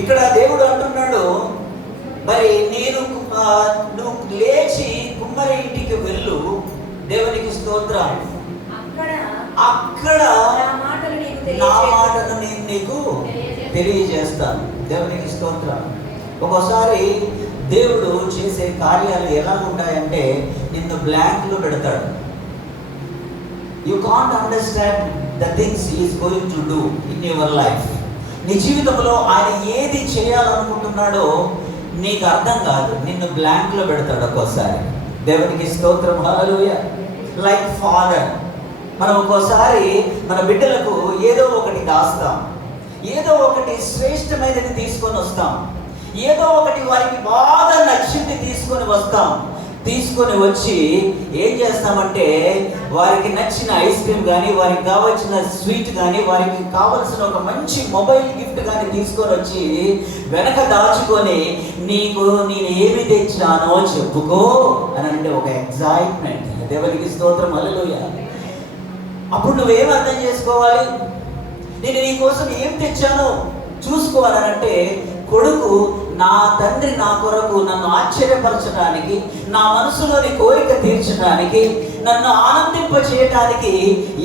ఇక్కడ దేవుడు అంటున్నాడు, మరి నేను నువ్వు లేచి కుమ్మరి ఇంటికి వెళ్ళు. దేవునికి స్తోత్రం. అక్కడ నా మాటను నేను నీకు తెలియజేస్తాను. దేవునికి స్తోత్రం. ఒక్కోసారి దేవుడు చేసే కార్యాలు ఎలా ఉంటాయంటే నిన్ను బ్లాంక్లో పెడతాడు. You can't understand the things he is going to do in your life. నీ జీవితంలో ఆయన ఏది చేయాలనుకుంటున్నాడో నీకు అర్థం కాదు, నిన్ను బ్లాంక్లో పెడతాడు ఒక్కోసారి. దేవునికి స్తోత్రం. హల్లెలూయా. లైక్ ఫాదర్, మనం ఒక్కోసారి మన బిడ్డలకు ఏదో ఒకటి దాస్తాం, ఏదో ఒకటి శ్రేష్టమైనది తీసుకొని వస్తాం, ఏదో ఒకటి వారికి బాగా నచ్చింది తీసుకొని వస్తాం. తీసుకొని వచ్చి ఏం చేస్తామంటే వారికి నచ్చిన ఐస్ క్రీమ్ కానీ, వారికి కావాల్సిన స్వీట్ కానీ, వారికి కావలసిన ఒక మంచి మొబైల్ గిఫ్ట్ కానీ తీసుకొని వచ్చి వెనక దాచుకొని నీకు నేను ఏమి తెచ్చానో చెప్పుకో అని అంటే ఒక ఎగ్జైట్మెంట్. దేవునికి స్తోత్రం. హల్లెలూయా. అప్పుడు నువ్వేం అర్థం చేసుకోవాలి? నేను నీ కోసం ఏం తెచ్చానో చూసుకోవాలనంటే కొడుకు నా తండ్రి నా కొరకు నన్ను ఆశ్చర్యపరచడానికి, నా మనసులోని కోరిక తీర్చడానికి, నన్ను ఆనందింప చేయడానికి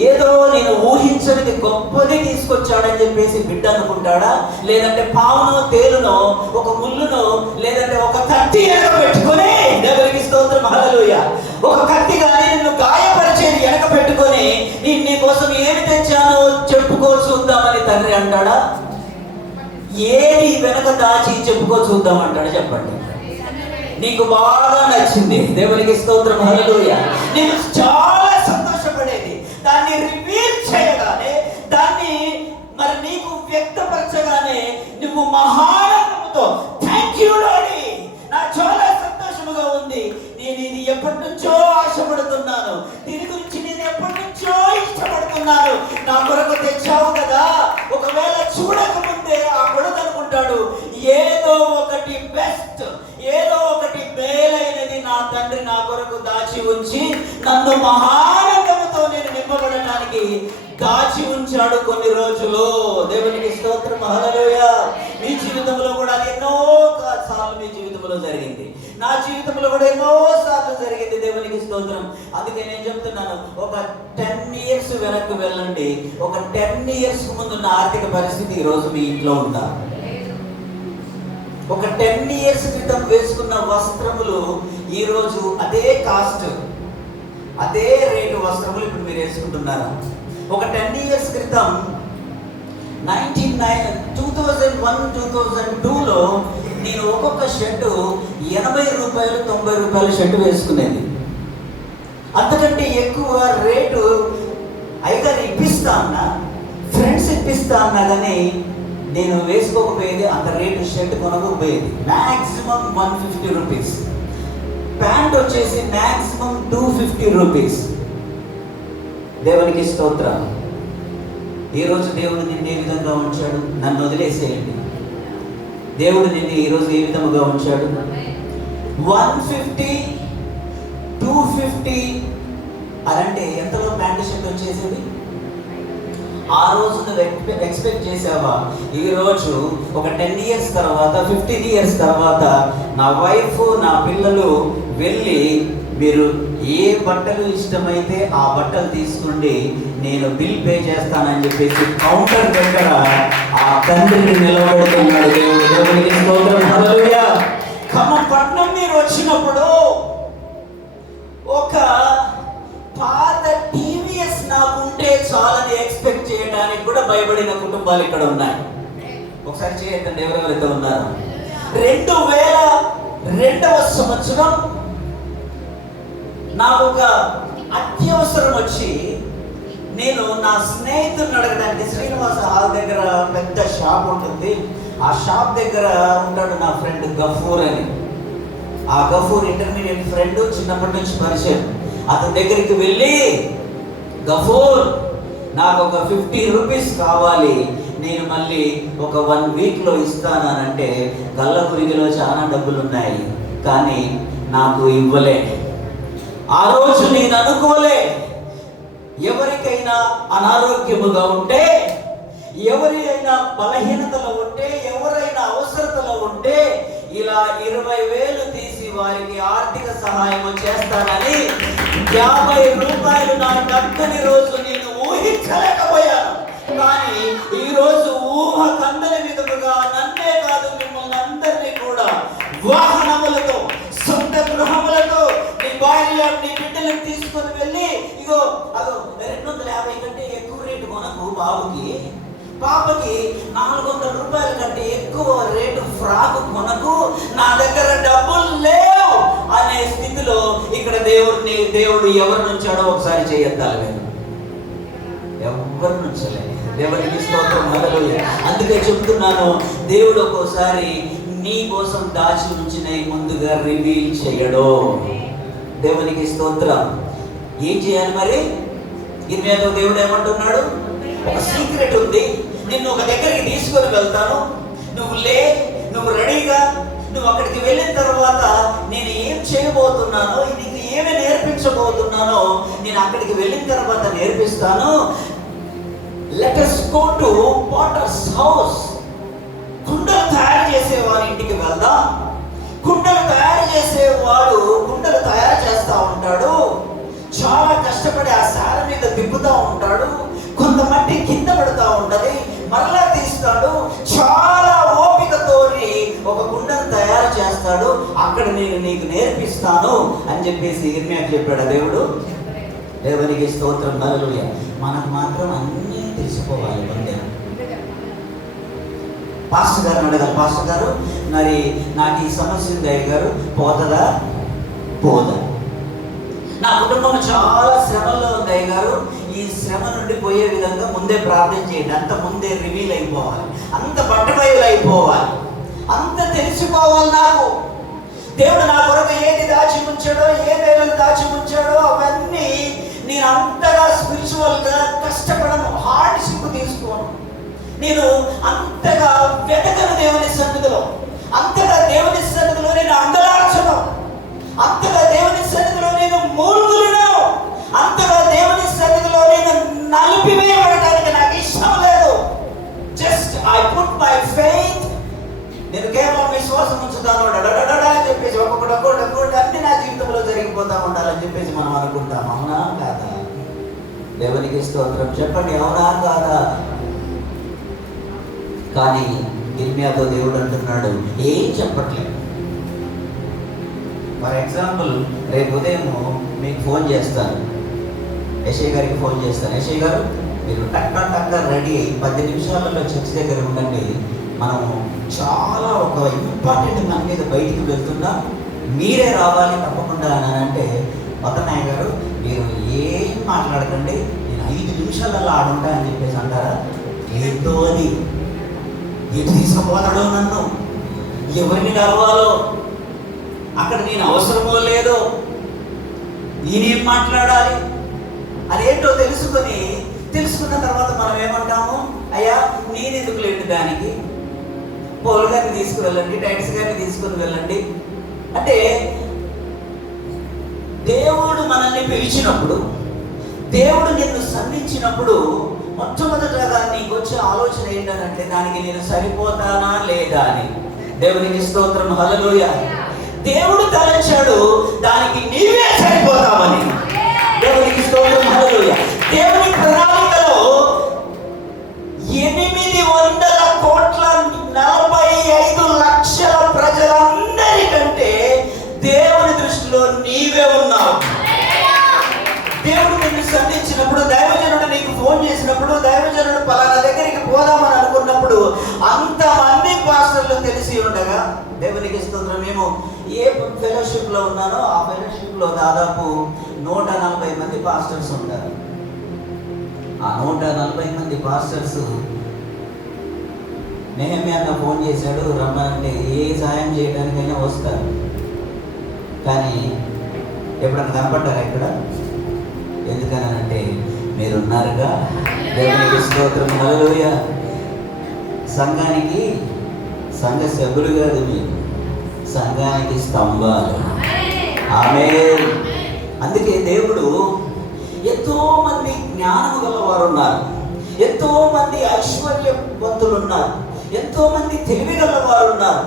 ఏదో నేను ఊహించనిది గొప్పది తీసుకొచ్చాడని చెప్పేసి బిడ్డ అనుకుంటాడా? లేదంటే పావునో తేలునో ఒక ముళ్ళునో లేదంటే ఒక కత్తి వెనక పెట్టుకొని, దేవునికి స్తోత్రం హల్లెలూయా, ఒక కత్తి కానీ నిన్ను గాయపరిచేది వెనక పెట్టుకొని నేను నీ కోసం ఏమి తెచ్చానో చెప్పుకో చూద్దామని తండ్రి అంటాడా? ఏది వెనక దాచి చెప్పుకో చూద్దాం అంటాడు? చెప్పండి. నీకు బాగా నచ్చింది, దేవునికి స్తోత్రం హల్లెలూయా, నీకు చాలా సంతోషపడేది, దాన్ని రివీల్ చేయగానే, దాన్ని మరి నీకు వ్యక్తపరచగానే నువ్వు మహానందంతో థ్యాంక్ యూ డాడీ, నాకు చాలా సంతోషముగా ఉంది, నేను ఇది ఎప్పటి నుంచో ఆశపడుతున్నాను, దీని గురించి నేను ఎప్పటి నుంచో ఇష్టపడుతున్నాను, నా కొరకు తెచ్చావు కదా. ఒకవేళ చూడకముందే ఆ కొడుకు అనుకుంటాడు ఏదో ఒకటి బెస్ట్, ఏదో ఒకటి మేలైనది నా తండ్రి నా కొరకు దాచి ఉంచి నన్ను మహానందముతో నేను నింపబడటానికి దాచి ఉంచాడు కొన్ని రోజులు. దేవునికి స్తోత్రం హల్లెలూయా. మీ జీవితంలో కూడా అది ఎన్నో సార్లు మీ జీవితంలో జరిగింది, నా జీవితంలో కూడా ఎన్నో సార్లు జరిగింది. దేవునికి స్తోత్రం. అందుకే నేను చెప్తున్నాను, ఒక 10 years వెనక్కి వెళ్ళండి, ఒక 10 years ముందు ఉన్న ఆర్థిక పరిస్థితి ఈరోజు మీ ఇంట్లో ఉందా? ఒక 10 years క్రితం వేసుకున్న వస్త్రములు ఈరోజు అదే కాస్ట్, అదే రేటు వస్త్రములు ఇప్పుడు మీరు వేసుకుంటున్నారా? ఒక 10 years క్రితం 2001-2002లో నేను ఒక్కొక్క షర్టు 80 రూపాయలు 90 రూపాయల షర్టు వేసుకునేది. అంతకంటే ఎక్కువ రేటు ఐదర్ ఇప్పిస్తా అన్నా, ఫ్రెండ్స్ ఇప్పిస్తా అన్నా కానీ నేను వేసుకోకపోయేది, అంత రేటు షర్ట్ కొనకపోయేది. మ్యాక్సిమం 150 రూపీస్, ప్యాంట్ వచ్చేసి మ్యాక్సిమం 250 రూపీస్. దేవునికి స్తోత్రం. ఈరోజు దేవుడు నిన్ను ఏ విధంగా ఉంచాడు? నన్ను వదిలేసేయండి. దేవుడు నిన్ను ఈరోజు ఏ విధముగా ఉంచాడు? 150, 250 అనంటే ఎంతలో ప్యాంటు షర్ట్ వచ్చేసేది? ఆ రోజు నువ్వు ఎక్స్పెక్ట్ చేసావా ఈరోజు ఒక 10 years తర్వాత, 15 years తర్వాత నా వైఫ్ నా పిల్లలు వెళ్ళి మీరు ఏ బట్టలు ఇష్టమైతే ఆ బట్టలు తీసుకోండి, నేను బిల్ పే చేస్తానని చెప్పేసి కౌంటర్ దగ్గర ఆ తండ్రిని నిలబడుతున్నాడు దేవుడు. దేవునికి స్తోత్రం హల్లెలూయా. ఖమ్మం పట్నం మీరు వచ్చినప్పుడు ఒక పాత టీవీఎస్ నాకుంటే చాలని ఎక్స్పెక్ట్ చేయడానికి కూడా భయపడిన కుటుంబాలు ఇక్కడ ఉన్నాయి. ఒకసారి చేయొద్దండి ఎవరెవరైతే ఉన్నారు. 2002వ సంవత్సరం నాకు ఒక అత్యవసరం వచ్చి నేను నా స్నేహితుడిని అడగడానికి శ్రీనివాస హాల్ దగ్గర పెద్ద షాప్ ఉంటుంది, ఆ షాప్ దగ్గర ఉంటాడు నా ఫ్రెండ్ గఫూర్ అని. ఆ గఫూర్ ఇంటర్మీడియట్ ఫ్రెండ్, చిన్నప్పటి నుంచి పరిచయం. అతని దగ్గరికి వెళ్ళి, గఫూర్ నాకు ఒక 50 రూపీస్ కావాలి, నేను మళ్ళీ ఒక 1 weekలో ఇస్తానంటే గల్లకురిగిలో చాలా డబ్బులు ఉన్నాయి కానీ నాకు ఇవ్వలే. ఆ రోజు నేను అనుకోలే, ఎవరికైనా అనారోగ్యముగా ఉంటే, ఎవరైనా బలహీనతలో ఉంటే, ఎవరైనా ఇలా 20,000 తీసి వారికి ఆర్థిక సహాయం చేస్తానని 50 రూపాయలు నా డబ్బుని రోజు నేను ఊహించలేకపోయాను. కానీ ఈ రోజు ఊహ కందని విధముగా నన్నే కాదు మిమ్మల్ని అందరినీ కూడా వాహనములతో, సొంత గృహములతో, నీ భార్య నీ బిడ్డలను తీసుకొని వెళ్ళి ఇగో అదో 250 కంటే ఎక్కువ రేటు కొనకు బాబుకి, పాపకి 400 రూపాయల కంటే ఎక్కువ రేటు ఫ్రాక్ కొనకు, నా దగ్గర డబ్బులు లేవు అనే స్థితిలో ఇక్కడ దేవుడు ఎవరు నుంచాడో ఒకసారి చేయొద్దాలి. ఎవరు నుంచలే. దేవునికి స్తోత్రం, హల్లెలూయా. అందుకే చెప్తున్నాను, దేవుడు ఒక్కోసారి నీ కోసం దాచి ఉంచిన ముందుగా రివీల్ చేయడు. దేవునికి స్తోత్రం. ఏం చేయాలి మరి? ఇర్మియాతో దేవుడు ఏమంటున్నాడు? ఒక సీక్రెట్ ఉంది, నిన్ను ఒక దగ్గరికి తీసుకొని వెళ్తాను, నువ్వు రెడీగా, నువ్వు అక్కడికి వెళ్ళిన తర్వాత నేను ఏం చేయబోతున్నానో, నీకు ఏమి నేర్పించబోతున్నానో నేను అక్కడికి వెళ్ళిన తర్వాత నేర్పిస్తాను. Let us go to potter's house. కుండలు తయారు చేసేవారి ఇంటికి వెళ్దాం. కుండలు తయారు చేసేవాడు కుండలు తయారు చేస్తూ ఉంటాడు, చాలా కష్టపడి ఆ సార మీద తిప్పుతూ ఉంటాడు, కొంతమంది కింద పడుతూ ఉంటది, మరలా తీస్తాడు, చాలా ఓపికతో ఒక కుండను తయారు చేస్తాడు. అక్కడ నేను నీకు నేర్పిస్తాను అని చెప్పేసి ఇర్మియాకు చెప్పాడు దేవుడు. దేవునికి స్తోత్రం, హల్లెలూయా. మనకు మాత్రం అన్నీ తెలిసిపోవాలి. పాస్టర్ గారు అడగాలి, పాస్టర్ గారు మరి నాకు ఈ సమస్య ఉంది అయ్యగారు, పోతుందా? పోదా? నా కుటుంబం చాలా శ్రమల్లో ఉంది అయ్యగారు, ఈ శ్రమ నుండి పోయే విధంగా ముందే ప్రార్థన చేయండి. అంత ముందే రివీల్ అయిపోవాలి, అంత బట్టబయలు అయిపోవాలి, అంత తెలిసిపోవాలి. నాకు దేవుడు నా కొరకు ఏది దాచి ఉంచాడో, ఏ వేళలు దాచి ఉంచాడో అవన్నీ నేను అంతగా స్పిరిచువల్గా కష్టపడను, హార్డ్షిప్ తీసుకోను, నేను అంతగా వెతకను దేవుని సన్నిధిలో, అంతగా దేవుని సన్నిధిలో నేను అంగలార్చను, అంతగా దేవుని సన్నిధిలో నేను మూలుగులను, అంతగా దేవుని సన్నిధిలో నేను నలిపివేయబడటానికి నాకు ఇష్టం లేదు. Just I put my faith, నేను కేవలం విశ్వాసం ఉంచుతాను అని చెప్పేసి ఒక్కొక్కటి అన్ని నా జీవితంలో జరిగిపోతా ఉండాలని చెప్పేసి మనం అనుకుంటాం. అవునా కాదా? దేవునికి స్తోత్రం. చెప్పండి, అవునా కాదా? కానీ ఇర్మియాతో దేవుడు అంటున్నాడు, ఏం చెప్పట్లేదు. ఫర్ ఎగ్జాంపుల్, రేపు ఉదయం మీకు ఫోన్ చేస్తాను, యెషయా గారికి ఫోన్ చేస్తాను, యెషయా గారు మీరు టక్కా రెడీ 10 నిమిషాలలో చర్చ్ దగ్గర ఉండండి, మనం చాలా ఒక ఇంపార్టెంట్ మన మీద బయటికి వెళ్తున్నాం, మీరే రావాలి తప్పకుండా అని అంటే, వద్దనాయ గారు మీరు ఏం మాట్లాడకండి, నేను 5 నిమిషాలలో ఆడుంటా అని చెప్పేసి అంటారా? ఏంటో అది, ఎటు తీసుకుపోతాడో, నన్ను ఎవరిని కలవాలో, అక్కడ నేను అవసరమో లేదో, నేనేం మాట్లాడాలి అదేంటో తెలుసుకున్న తర్వాత మనం ఏమంటాము? అయ్యా నేనెందుకు లేండి దానికి, పౌలు గారిని తీసుకువెళ్ళండి, టైట్స్ గారిని తీసుకుని వెళ్ళండి అంటే, దేవుడు మనల్ని పిలిచినప్పుడు, దేవుడు నిన్ను సంధించినప్పుడు మొట్టమొదటగా నీకు వచ్చే ఆలోచన ఏంటంటే, దానికి నేను సరిపోతానా లేదా అని. దేవునికి స్తోత్రం, హల్లెలూయా. దేవుడు తలంచాడు దానికి నీవే సరిపోతామని. దేవునికి స్తోత్రం, హల్లెలూయా. దేవుని ప్రణాళికలో 845,00,000 ప్రజలందరికంటే దేవుని దృష్టిలో నీవే ఉన్నావు. దేవుడు నిన్ను సంధించినప్పుడు, దైవజనుడు నీకు ఫోన్ చేసినప్పుడు, దైవజనుడు పలానా దగ్గరికి పోదామని అనుకున్నప్పుడు అంతమంది పాస్టర్లు తెలిసి ఉండగా, దేవునికి స్తోత్రం, మేము ఏ ఫెలోషిప్లో ఉన్నానో ఆ ఫెలోషిప్లో దాదాపు 140 మంది పాస్టర్స్ ఉంటారు. ఆ 140 మంది పాస్టర్స్ నెహెమ్యాకు ఫోన్ చేశాడు, రమ్మనంటే ఏ సాయం చేయడానికైనా వస్తారు. కానీ ఎప్పుడన్నా కనపడ్డారా ఇక్కడ? ఎందుకనంటే మీరున్నారుగా. దేవునికి స్తోత్రం, హల్లెలూయా. సంఘానికి సంఘ సభ్యులు కాదు, మీరు సంఘానికి స్తంభాలు. ఆమేన్. అందుకే దేవుడు ఎంతో మంది జ్ఞానము గలవారు ఉన్నారు, ఎంతో మంది ఐశ్వర్యవంతులు ఉన్నారు, ఎంతో మంది తెలివి గలవారు ఉన్నారు.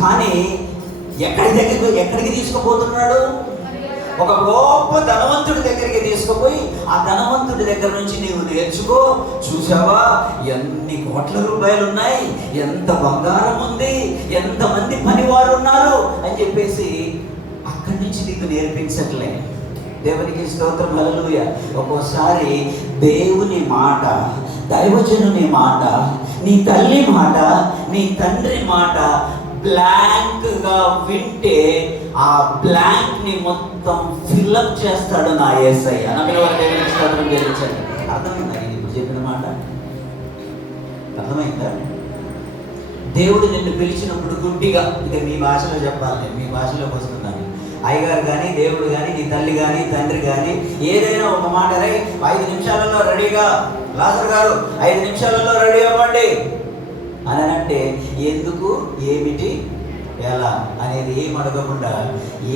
కానీ ఎక్కడికి తీసుకుపోతున్నాడు? ఒక గొప్ప ధనవంతుడి దగ్గరికి తీసుకుపోయి ఆ ధనవంతుడి దగ్గర నుంచి నీవు నేర్చుకో. చూసావా ఎన్ని కోట్ల రూపాయలు ఉన్నాయి, ఎంత బంగారం ఉంది, ఎంతమంది పనివారు ఉన్నారు అని చెప్పేసి అక్కడి నుంచి నీకు నేర్పించట్లే. దేవునికి స్తోత్రం, హల్లెలూయా. ఒక్కోసారి దేవుని మాట, దైవజనుని మాట, నీ తల్లి మాట, నీ తండ్రి మాట బ్లాంక్గా వింటే ఆ బ్లాంక్ని మొత్తం ఫిల్అప్ చేస్తాడు నా యేసయ్య. నమ్మిన వారు దేవునికి స్తోత్రం చెల్లించండి. అర్థమైందా నేను ఇప్పుడు చెప్పిన మాట? అర్థమైందా? దేవుడు నిన్ను పిలిచినప్పుడు గుడ్డిగా, ఇక మీ భాషలో చెప్పాలి, నేను మీ భాషలోకి వస్తున్నాను. అయ్యగారు కానీ, దేవుడు కానీ, నీ తల్లి కానీ, తండ్రి కానీ ఏదైనా ఒక మాట, రై 5 నిమిషాలలో రెడీగా, లాజర్ గారు 5 నిమిషాలలో రెడీ అవ్వండి అని అంటే ఎందుకు, ఏమిటి, ఎలా అనేది ఏం అడగకుండా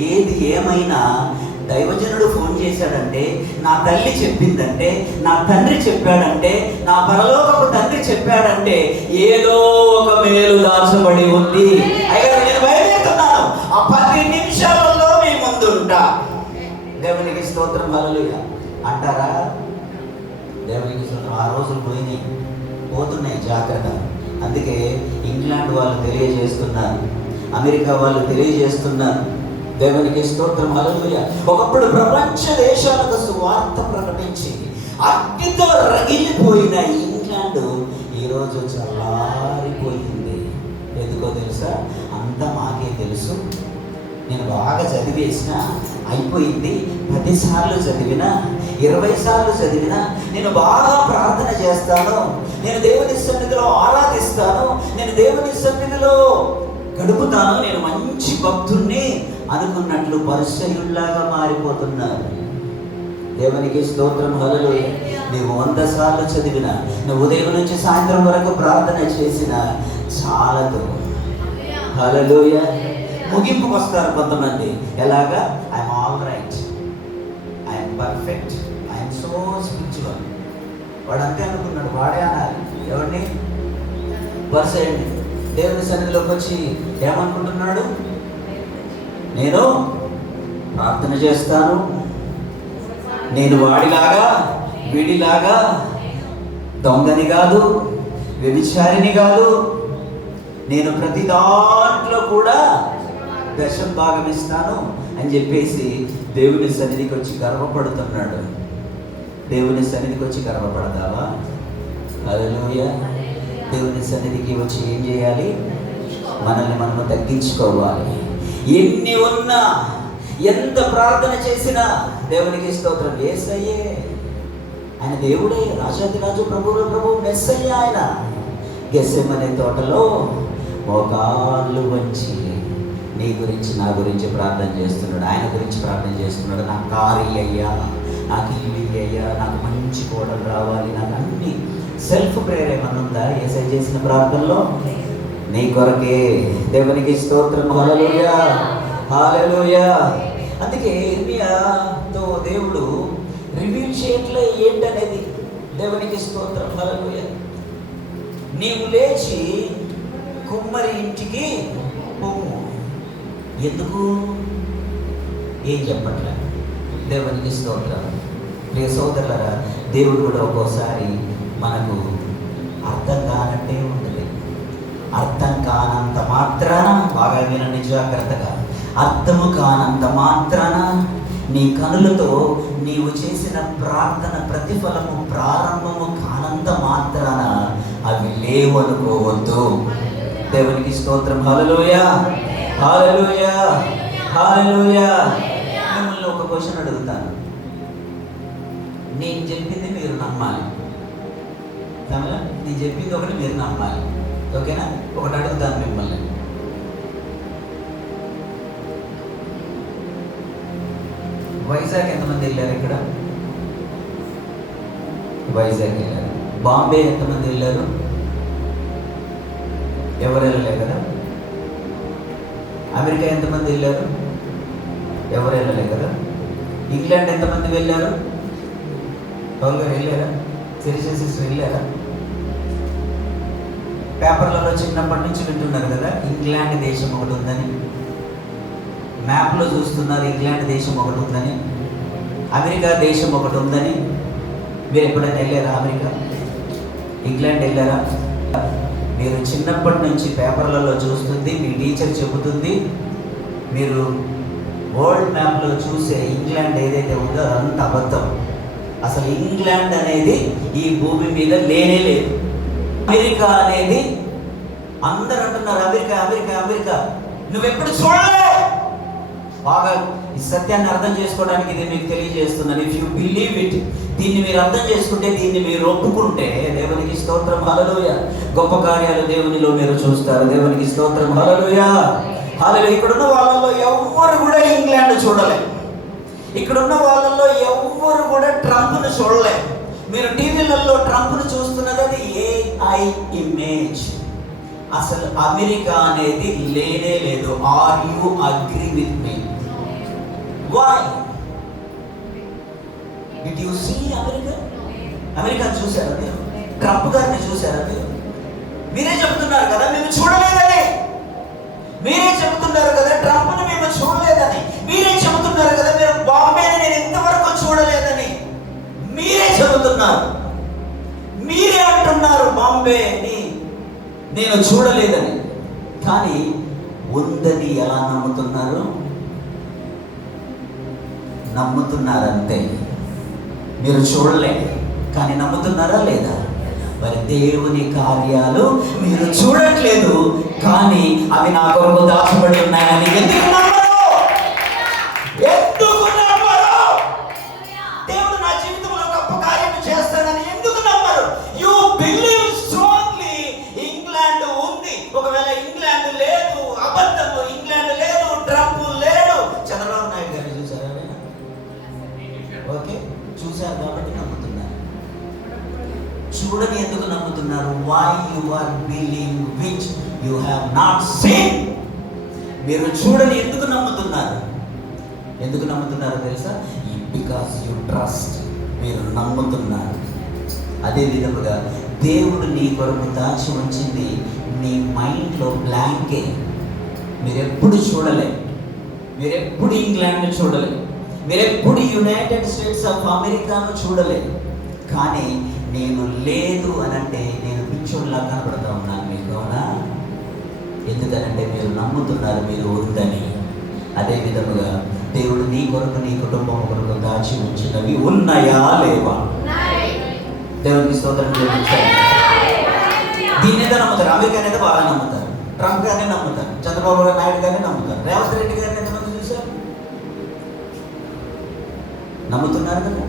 ఏది ఏమైనా దైవజనుడు ఫోన్ చేశాడంటే, నా తల్లి చెప్పిందంటే, నా తండ్రి చెప్పాడంటే, నా పరలోకపు తండ్రి చెప్పాడంటే ఏదో ఒక మేలు దాచబడి ఉంది. అయ్యా నేను బయలుదేరుతున్నాను, ఆ 10 నిమిషాలలో మీ ముందు ఉంటా. దేవునికి స్తోత్రం, హల్లెలూయా అంటారా? దేవునికి స్తోత్రం. ఆ రోజులు పోతున్నాయి, జాగ్రత్త. అందుకే ఇంగ్లాండ్ వాళ్ళు తెలియజేస్తున్నారు, అమెరికా వాళ్ళు తెలియజేస్తున్నారు. దేవునికి స్తోత్రం, హల్లెలూయా. ఒకప్పుడు ప్రపంచ దేశాలకు సువార్త ప్రకటించి అగ్నితో రగిలిపోయిన ఇంగ్లాండ్ ఈరోజు చల్లారిపోయింది. ఎందుకో తెలుసా? అంతా మాకే తెలుసు, నేను బాగా చదివేసిన అయిపోయింది, 10 సార్లు చదివినా 20 సార్లు చదివినా, నేను బాగా ప్రార్థన చేస్తాను, నేను దేవుని సన్నిధిలో ఆరాధిస్తాను, నేను దేవుని సన్నిధిలో గడుపుతాను, నేను మంచి భక్తుణ్ణి అనుకున్నట్లు పరిసయ్యుల్లాగా మారిపోతున్నారు. దేవునికి స్తోత్రం, హల్లెలూయా. నీవు 100 సార్లు చదివినా, నువ్వు ఉదయం నుంచి సాయంత్రం వరకు ప్రార్థన చేసినా చాలదు. హల్లెలూయా. ముగింపుకు వస్తారు కొంతమంది, ఎలాగా? I'm all right, I'm perfect, I'm so spiritual. వాడు అంతే అనుకున్నాడు, వాడే అనాలి. ఎవరిని? పరిసయ్యుడిని. దేవుని సన్నిధిలోకి వచ్చి ఏమనుకుంటున్నాడు? నేను ప్రార్థన చేస్తాను, నేను వాడిలాగా వీడిలాగా దొంగని కాదు, వ్యభిచారిని కాదు, నేను ప్రతి దాంట్లో కూడా దశం భాగం ఇస్తాను అని చెప్పేసి దేవుని సన్నిధికి వచ్చి గర్వపడుతున్నాడు. దేవుని సన్నిధికి వచ్చి గర్వపడతావా? హల్లెలూయా. దేవుని సన్నిధికి వచ్చి ఏం చేయాలి? మనల్ని మనము తగ్గించుకోవాలి. ఎన్ని ఉన్నా, ఎంత ప్రార్థన చేసినా దేవునికి స్తోత్రం. యేసయ్యే, ఆయన దేవుడే, రాజాది రాజు, ప్రభువుల ప్రభువు, మెస్సయ్య. ఆయన గెత్సెమనే తోటలో మోకాళ్ళు వంచి నీ గురించి, నా గురించి ప్రార్థన చేస్తున్నాడు. ఆయన గురించి ప్రార్థన చేస్తున్నాడు. నాకు కారు అయ్యా, నాకు ఇల్లు అయ్యా, నాకు మంచి కోడలు రావాలి, నాకు అన్ని. సెల్ఫ్ ప్రేయర్ ఏమన్నా ఉందా యేసయ్య చేసిన ప్రార్థనలో? నీ కొరకే. దేవునికి స్తోత్రం, హల్లెలూయా, హల్లెలూయా. అందుకే ఇర్మియాతో దేవుడు రివీల్ చేయట్లే ఏంటనేది. దేవునికి స్తోత్రం, హల్లెలూయా. నీవు లేచి కుమ్మరి ఇంటికి పోము. ఎందుకు? ఏం చెప్పట్లే. దేవునికి స్తోత్రం. ప్రియ సోదరులారా, దేవుడు కూడా ఒక్కోసారి మనకు అర్థం కానట్టే ఉండదు. అర్థం కానంత మాత్రాన, బాగా వినండి జాగ్రత్తగా, అర్థము కానంత మాత్రాన నీ కనులతో నీవు చేసిన ప్రార్థన ప్రతిఫలము ప్రారంభము కానంత మాత్రాన అవి లేవు అనుకోవద్దు. దేవునికి స్తోత్రం, హల్లెలూయా, హల్లెలూయా, హల్లెలూయా. మిమ్మల్ని ఒక క్వశ్చన్ అడుగుతాను, నేను చెప్పింది మీరు నమ్మాలి. నేను చెప్పింది ఒకటి మీరు నమ్మాలి, ఓకేనా? ఒకటి అడుగుతాను మిమ్మల్ని, వైజాగ్ ఎంతమంది వెళ్ళారు? ఇక్కడ వైజాగ్ వెళ్ళారు. బాంబే ఎంతమంది వెళ్ళారు? ఎవరు వెళ్ళలేదు కదా. అమెరికా ఎంతమంది వెళ్ళారు? ఎవరు వెళ్ళలేదు కదా. ఇంగ్లాండ్ ఎంతమంది వెళ్ళారు? పౌల్ గారు వెళ్ళారా? సిరిష సిస్టర్ వెళ్ళారా? పేపర్లలో చిన్నప్పటి నుంచి వింటున్నారు కదా, ఇంగ్లాండ్ దేశం ఒకటి ఉందని. మ్యాప్లో చూస్తున్నారు, ఇంగ్లాండ్ దేశం ఒకటి ఉందని, అమెరికా దేశం ఒకటి ఉందని. మీరు ఎప్పుడైనా వెళ్ళారా అమెరికా, ఇంగ్లాండ్ వెళ్ళారా? మీరు చిన్నప్పటి నుంచి పేపర్లలో చూస్తుంది, మీ టీచర్ చెబుతుంది. మీరు వరల్డ్ మ్యాప్లో చూసే ఇంగ్లాండ్ ఏదైతే ఉందో అదంతా అబద్ధం. అసలు ఇంగ్లాండ్ అనేది ఈ భూమి మీద లేనే లేదు. అమెరికా అనేది అందరూ అంటున్నారు అమెరికా అమెరికా అమెరికా. నువ్వెప్పుడు చూడలే. బాగా ఈ సత్యాన్ని అర్థం చేసుకోవడానికి ఇది మీకు తెలియజేస్తున్నాను. ఇఫ్ యూ బిలీవ్ ఇట్, దీన్ని మీరు అర్థం చేసుకుంటే, దీన్ని మీరు ఒప్పుకుంటే, దేవునికి స్తోత్రం, హల్లెలూయా. గొప్ప కార్యాలు దేవునిలో మీరు చూస్తారు. దేవునికి స్తోత్రం, హల్లెలూయా, హల్లెలూయా. ఇక్కడున్న వాళ్ళల్లో ఎవ్వరు కూడా ఇంగ్లాండ్ చూడలే. ఇక్కడున్న వాళ్ళల్లో ఎవ్వరు కూడా ట్రంప్ను చూడలే. మీరు టీవీలలో ట్రంప్ను చూస్తున్నది అది AI ఇమేజ్. అసలు అమెరికా అనేది లేనే లేదు. Are you agree with me? Why did you see America? America చూసారా మీరు? ట్రంప్ గారిని చూసారా మీరు? మీరే చెప్తున్నారు కదా మేము చూడలేదని. మీరే చెబుతున్నారు కదా ట్రంప్ను మేము చూడలేదని. మీరే చెబుతున్నారు కదా మీరు బాంబేని నేను ఇంతవరకు చూడలేదని. మీరే చెబుతున్నారు, మీరే అంటున్నారు బాంబేని నేను చూడలేదని. కానీ ఉందని ఎలా నమ్ముతున్నారు? నమ్ముతున్నారంతే. మీరు చూడలే కానీ నమ్ముతున్నారా లేదా? మరి దేవుని కార్యాలు మీరు చూడట్లేదు కానీ అవి నా కొరకు దాచబడి ఉన్నాయని ఎందుకు నమ్మరు? ఎందుకు నమ్మరు? దేవుడు నా జీవితంలో గొప్ప కార్యం చేస్తానని ఎందుకు నమ్మరు? You believe strongly. ఇంగ్లాండ్ ఉంది. ఒకవేళ ఇంగ్లాండ్ లేదు, అబద్ధము. ఇంగ్లాండ్ లేదు, ట్రంప్ లేడు. చంద్రబాబు నాయుడు గారిని చూసారా? ఓకే, చూశారు కాబట్టి నమ్ముతున్నారు. చూడని ఎందుకు నమ్ముతున్నారు? Why you are believing which you have not seen. మీరు చూడని ఎందుకు నమ్ముతున్నారు? ఎందుకు నమ్ముతున్నారో తెలుసా? Because you trust. మీరు నమ్ముతున్నారు. అదే విధముగా దేవుడు నీ కొరకు దాచి ఉంచింది నీ మైండ్లో బ్లాంకే. మీరెప్పుడు చూడలే, మీరెప్పుడు ఇంగ్లాండ్ చూడలే, మీరెప్పుడు యునైటెడ్ స్టేట్స్ ఆఫ్ అమెరికాను చూడలే. కానీ నేను లేదు అనంటే నేను పిచ్చోళ్ళలా కనపడతా ఉన్నాను మీకు, అవునా? ఎందుకనంటే మీరు నమ్ముతున్నారు మీరు ఉందని. అదే విధముగా దేవుడు నీ కొరకు, నీ కుటుంబం కొరకు దాచి ఉంచినవి ఉన్నాయా లేవా? దేవునికి స్తోత్రం. దీన్ని ఏదో నమ్ముతారు. అమెరికా అనేది బాగా నమ్ముతారు, ట్రంప్ గారిని నమ్ముతారు, చంద్రబాబు నాయుడు గారిని నమ్ముతారు, రేవంత్ రెడ్డి గారిని ఎంతమంది చూశారు? నమ్ముతున్నారు కదా.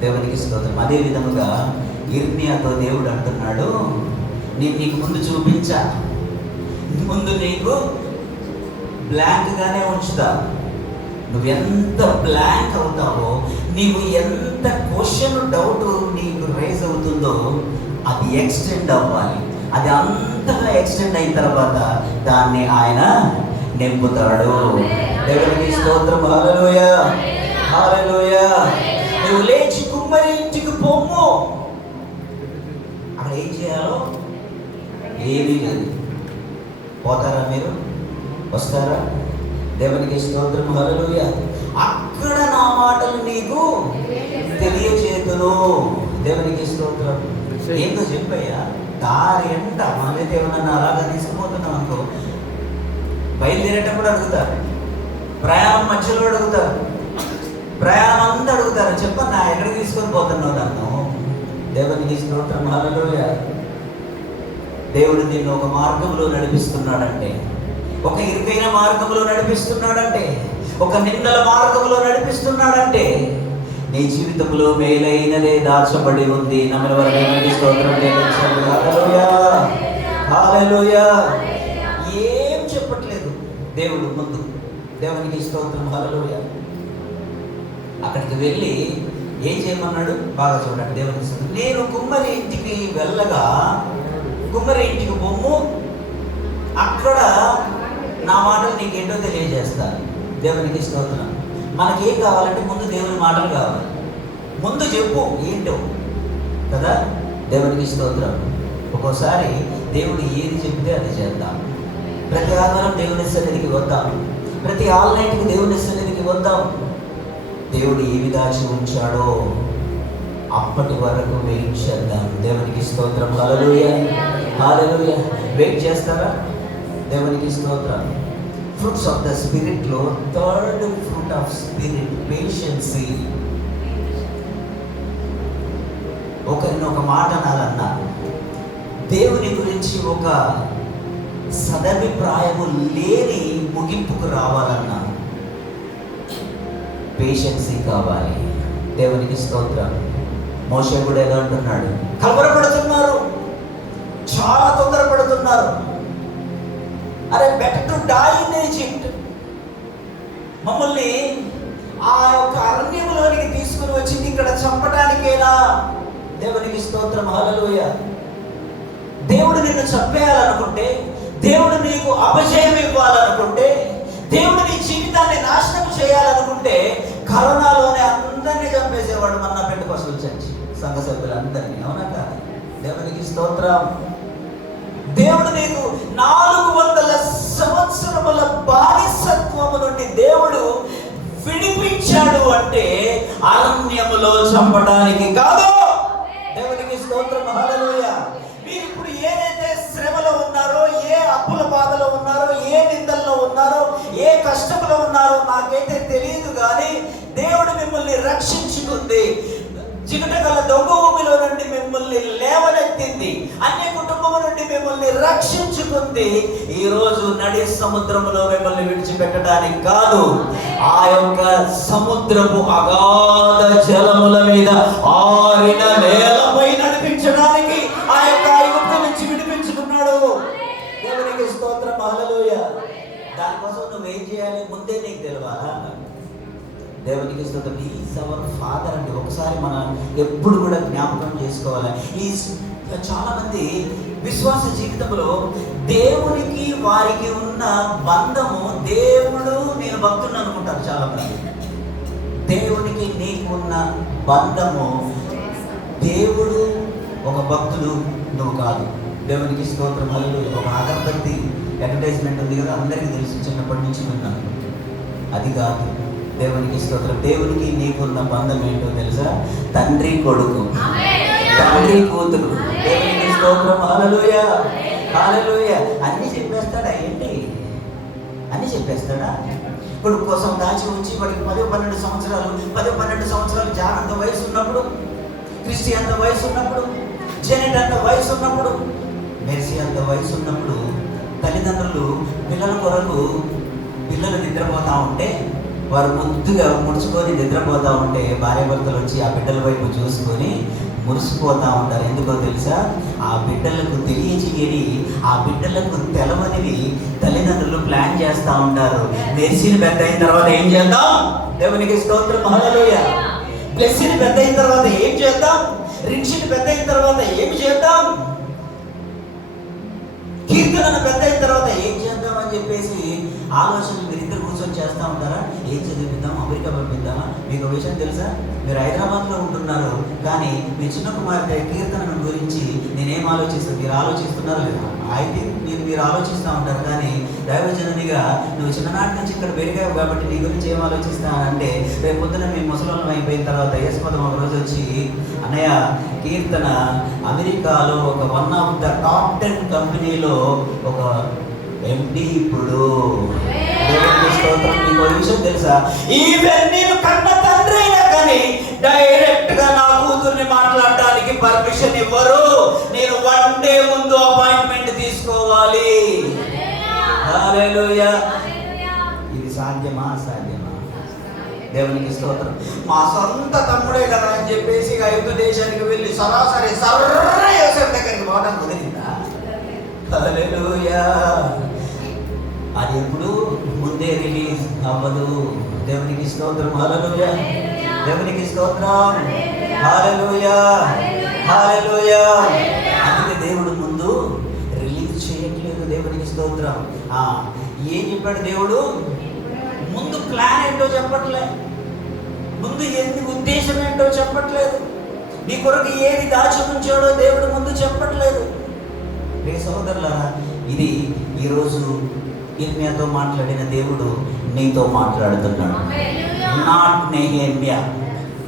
దేవునికి స్తోత్రం. అదే విధముగా ఇర్మియాతో దేవుడు అంటున్నాడు, నేను నీకు ముందు చూపించా, ముందు నీకు బ్లాంక్గానే ఉంచుతా. నువ్వు ఎంత బ్లాంక్ అవుతావో, నీవు ఎంత క్వశ్చన్ డౌట్ నీకు రైజ్ అవుతుందో అది ఎక్స్టెండ్ అవ్వాలి. అది అంతగా ఎక్స్టెండ్ అయిన తర్వాత దాన్ని ఆయన నింపుతాడు. దేవునికి స్తోత్రం, హల్లెలూయా, హల్లెలూయా. నువ్వు లేచి కుమ్మరి ఇంటికి పొమ్ము. అక్కడ ఏం చేయాలో ఏమీ లేదు. పోతారా మీరు? వస్తారా? దేవునికి స్తోత్రం, హల్లెలూయా. అక్కడ నా మాటలు నీకు తెలియచేతును. దేవునికి స్తోత్రం. ఏందో చెప్పయ్యా, దారి ఎంత మనమైతే ఏమన్నా అలాగా తీసుకుపోతున్నాం అనుకో, బయలుదేరేటప్పుడు అడుగుతారు, ప్రయాణం మధ్యలో అడుగుతారు, ప్రయాణం అంతా అడుగుతారు, చెప్పన్నా ఎక్కడికి తీసుకొని పోతున్నావు నన్ను? దేవునికి స్తోత్రం, హల్లెలూయా. దేవుడు నిన్ను ఒక మార్గంలో నడిపిస్తున్నాడంటే, ఒక ఇరుకైన మార్గంలో నడిపిస్తున్నాడంటే, ఒక నిందల మార్గంలో నడిపిస్తున్నాడంటే నీ జీవితంలో మేలైనదే దాచబడి ఉంది. నమ్మిన వారికి స్తోత్రం. హల్లెలూయా, హల్లెలూయా. ఏం చెప్పట్లేదు దేవుడు ముందు. దేవునికి స్తోత్రం, హల్లెలూయా. అక్కడికి వెళ్ళి ఏం చేయమన్నాడు బాగా చూడండి. దేవునికి స్తోత్రం. నేను కుమ్మరి ఇంటికి వెళ్ళగా, కుమ్మరి ఇంటికి బొమ్ము, అక్కడ నా మాటలు నీకేంటో తెలియజేస్తాను. దేవునికి స్తోత్రం. మనకేం కావాలంటే ముందు దేవుని మాటలు కావాలి. ముందు చెప్పు ఏంటో కదా. దేవునికి స్తోత్రం. ఒక్కోసారి దేవుడు ఏది చెప్తే అది చేద్దాం. ప్రతి ఆదివారం దేవుని సన్నిధికి వద్దాం. ప్రతి ఆల్నైట్కి దేవుని సన్నిధికి వద్దాం. దేవుడు ఏమి దాచి ఉంచాడో అప్పటి వరకు వెయిట్ చేద్దాం. దేవునికి స్తోత్రం. హల్లెలూయా, హల్లెలూయా. వెయిట్ చేస్తారా? దేవునికి స్తోత్రం. ఫ్రూట్స్ ఆఫ్ ద స్పిరిట్లో third fruit of spirit patience. ఒక మాట అనాలన్నా, దేవుని గురించి ఒక సదభిప్రాయము లేని ముగింపుకు రావాలన్నా పేషెన్సీ కావాలి. దేవునికి స్తోత్రం. మోషే కూడా ఎలా అంటున్నాడు, కలవరపడుతున్నారు, చాలా తొందరపడుతున్నారు. అరే better to die in Egypt. మమ్మల్ని ఆ యొక్క అరణ్యంలోనికి తీసుకుని వచ్చింది ఇక్కడ చంపడానికేనా? దేవునికి స్తోత్రం. హల్లెలూయా. దేవుడు నిన్ను చంపేయాలనుకుంటే, దేవుడు నీకు అపజయం ఇవ్వాలనుకుంటే, దేవుడు నీ జీవితాన్ని నాశనం చేయాలనుకుంటే కరోనాలోనే అందరినీ చంపేసేవాడు. మన పెంటెకోస్తల్ చర్చ్ సంఘ సభ్యులందరినీ, అవునా కాదు? దేవునికి స్తోత్రం. దేవుడు నీకు 400 సంవత్సరముల బానిసత్వము నుండి దేవుడు విడిపించాడు అంటే అరణ్యములో చంపడానికి కాదు. దేవునికి స్తోత్రం. హల్లెలూయా. మీరు ఇప్పుడు ఏదైతే శ్రమలో ఉన్నారో, ఏ అప్పుల బాధలో ఉన్నారో, ఏ నిందల్లో ఉన్నారో, ఏ కష్టంలో ఉన్నారో నాకైతే తెలియదు, కానీ దేవుడు మిమ్మల్ని రక్షించుకుంది. చికటగల దొంగ ఊబిలో నుండి మిమ్మల్ని లేవనెత్తింది. అన్య కుటుంబం నుండి మిమ్మల్ని రక్షించుకుంది. ఈ రోజు నడి సముద్రంలో మిమ్మల్ని విడిచిపెట్టడానికి కాదు, ఆ యొక్క సముద్రపు అగాధ జలముల మీద ఆరిన నేలపై నడిపించడానికి ఆ యొక్క ఐగుప్తు నుంచి విడిపించుకున్నాడు. దేవునికి స్తోత్రం. హల్లెలూయా. దానికోసం నువ్వేం చేయాలి ముందే నీకు తెలియాలా? దేవునికి స్తోత్రం. ఈజ్ అవర్ ఫాదర్ అండి. ఒకసారి మనం ఎప్పుడు కూడా జ్ఞాపకం చేసుకోవాలి. చాలా మంది విశ్వాస జీవితంలో దేవునికి వారికి ఉన్న బంధము, దేవుడు నేను భక్తుడు అనుకుంటారు చాలా మంది. దేవునికి నీకు ఉన్న బంధము, దేవుడు ఒక భక్తుడు నువ్వు కాదు. దేవునికి స్తోత్రం. హల్లెలూయా. ఒక అగరబత్తి అడ్వర్టైజ్మెంట్ ఉంది కదా, అందరికీ తెలిసి చిన్నప్పటి నుంచి విన్నాను. అది కాదు. దేవునికి స్తోత్రం. దేవునికి నీకున్న బంధం ఏంటో తెలుసా? తండ్రి కొడుకు, తండ్రి కూతురు. దేవునికి స్తోత్రం. హల్లెలూయా, హల్లెలూయా. అన్నీ చెప్పేస్తాడా ఏంటి? అన్నీ చెప్పేస్తాడా? కొడుకు కోసం దాచి ఉంచి వాడికి 10-12 సంవత్సరాలు 10-12 సంవత్సరాలు జాన్ అంత వయసు ఉన్నప్పుడు, క్రిస్టి అంత వయసు ఉన్నప్పుడు, జెనెట్ అంత వయసు ఉన్నప్పుడు, మెర్సీ అంత వయసు ఉన్నప్పుడు తల్లిదండ్రులు పిల్లల కొరకు పిల్లలు నిద్రపోతూ ఉంటే, వారు ముద్దుగా ముడుచుకొని నిద్రపోతూ ఉంటే భార్యాభర్తలు వచ్చి ఆ బిడ్డల వైపు చూసుకొని మురిసిపోతూ ఉంటారు. ఎందుకో తెలుసా? ఆ బిడ్డలకు తెలియచేయని, ఆ బిడ్డలకు తెలవనివి తల్లిదండ్రులు ప్లాన్ చేస్తూ ఉంటారు. మెర్సీని పెద్ద అయిన తర్వాత ఏం చేద్దాం? దేవునికి స్తోత్రం. హల్లెలూయా. బ్లెస్సీని పెద్ద అయిన తర్వాత ఏం చేద్దాం? రిక్షిని పెద్ద అయిన తర్వాత ఏం చేద్దాం? కీర్తనను పెద్ద అయిన తర్వాత ఏం చేద్దాం అని చెప్పేసి ఆలోచనలు మీరిద్దరు కూర్చొని చేస్తూ ఉంటారా? ఏం చదివిద్దాం, అమెరికా పంపిద్దామా? మీకు ఒక విషయం తెలుసా? మీరు హైదరాబాద్లో ఉంటున్నారు, కానీ మీ చిన్న కుమార్తె కీర్తనను గురించి నేనేం ఆలోచిస్తాను మీరు ఆలోచిస్తున్నారా లేదా? అయితే మీరు ఆలోచిస్తూ ఉంటారు, కానీ దైవజనునిగా నువ్వు చిన్ననాటి నుంచి ఇక్కడ పెరిగావు కాబట్టి నీ గురించి ఏం ఆలోచిస్తానంటే, రేపు పొద్దున మీ ముసలం అయిపోయిన తర్వాత యేసుపదం ఒక రోజు వచ్చి, అన్నయ్య కీర్తన అమెరికాలో ఒక 1 ఆఫ్ ద టాప్ 10 కంపెనీలో ఒక ఎండి ఇప్పుడు. మీకు విషయం తెలుసా? ఈవెన్ నేను కన్న తండ్రి అయినా కానీ డైరెక్ట్ గా నా కూతుర్ని మాట్లాడడానికి పర్మిషన్ ఇవ్వరు. నేను 1 డే ముందు అపాయింట్మెంట్ తీసుకోవాలి. హల్లెలూయా. ఇది సాధ్యమా? అసాధ్యమా? దేవునికి స్తోత్రం. మా సొంత తమ్ముడే కదా అని చెప్పేసి ఐగుప్తు దేశానికి వెళ్ళి సరాసరి యోసేపు దగ్గరికి పోవడం కుదిరిందా? హల్లెలూయా. అది ఎప్పుడు ముందే రిలీజ్ అవ్వదు. దేవునికి స్తోత్రం. హల్లెలూయా. దేవునికి స్తోత్రం. హల్లెలూయా, హల్లెలూయా. అందుకే దేవుడు ముందు రిలీజ్ చేయట్లేదు. దేవునికి స్తోత్రం. ఏం చెప్పాడు దేవుడు? ముందు ప్లాన్ ఏంటో చెప్పట్లే, ముందు ఏంటి ఉద్దేశం ఏంటో చెప్పట్లేదు, నీ కొరకు ఏది దాచి ఉంచాడో దేవుడు ముందు చెప్పట్లేదు. ప్రియ సహోదరులారా, ఇది ఈరోజు ఇర్మియాతో మాట్లాడిన దేవుడు నీతో మాట్లాడుతున్నాడు. Not Nehemiah.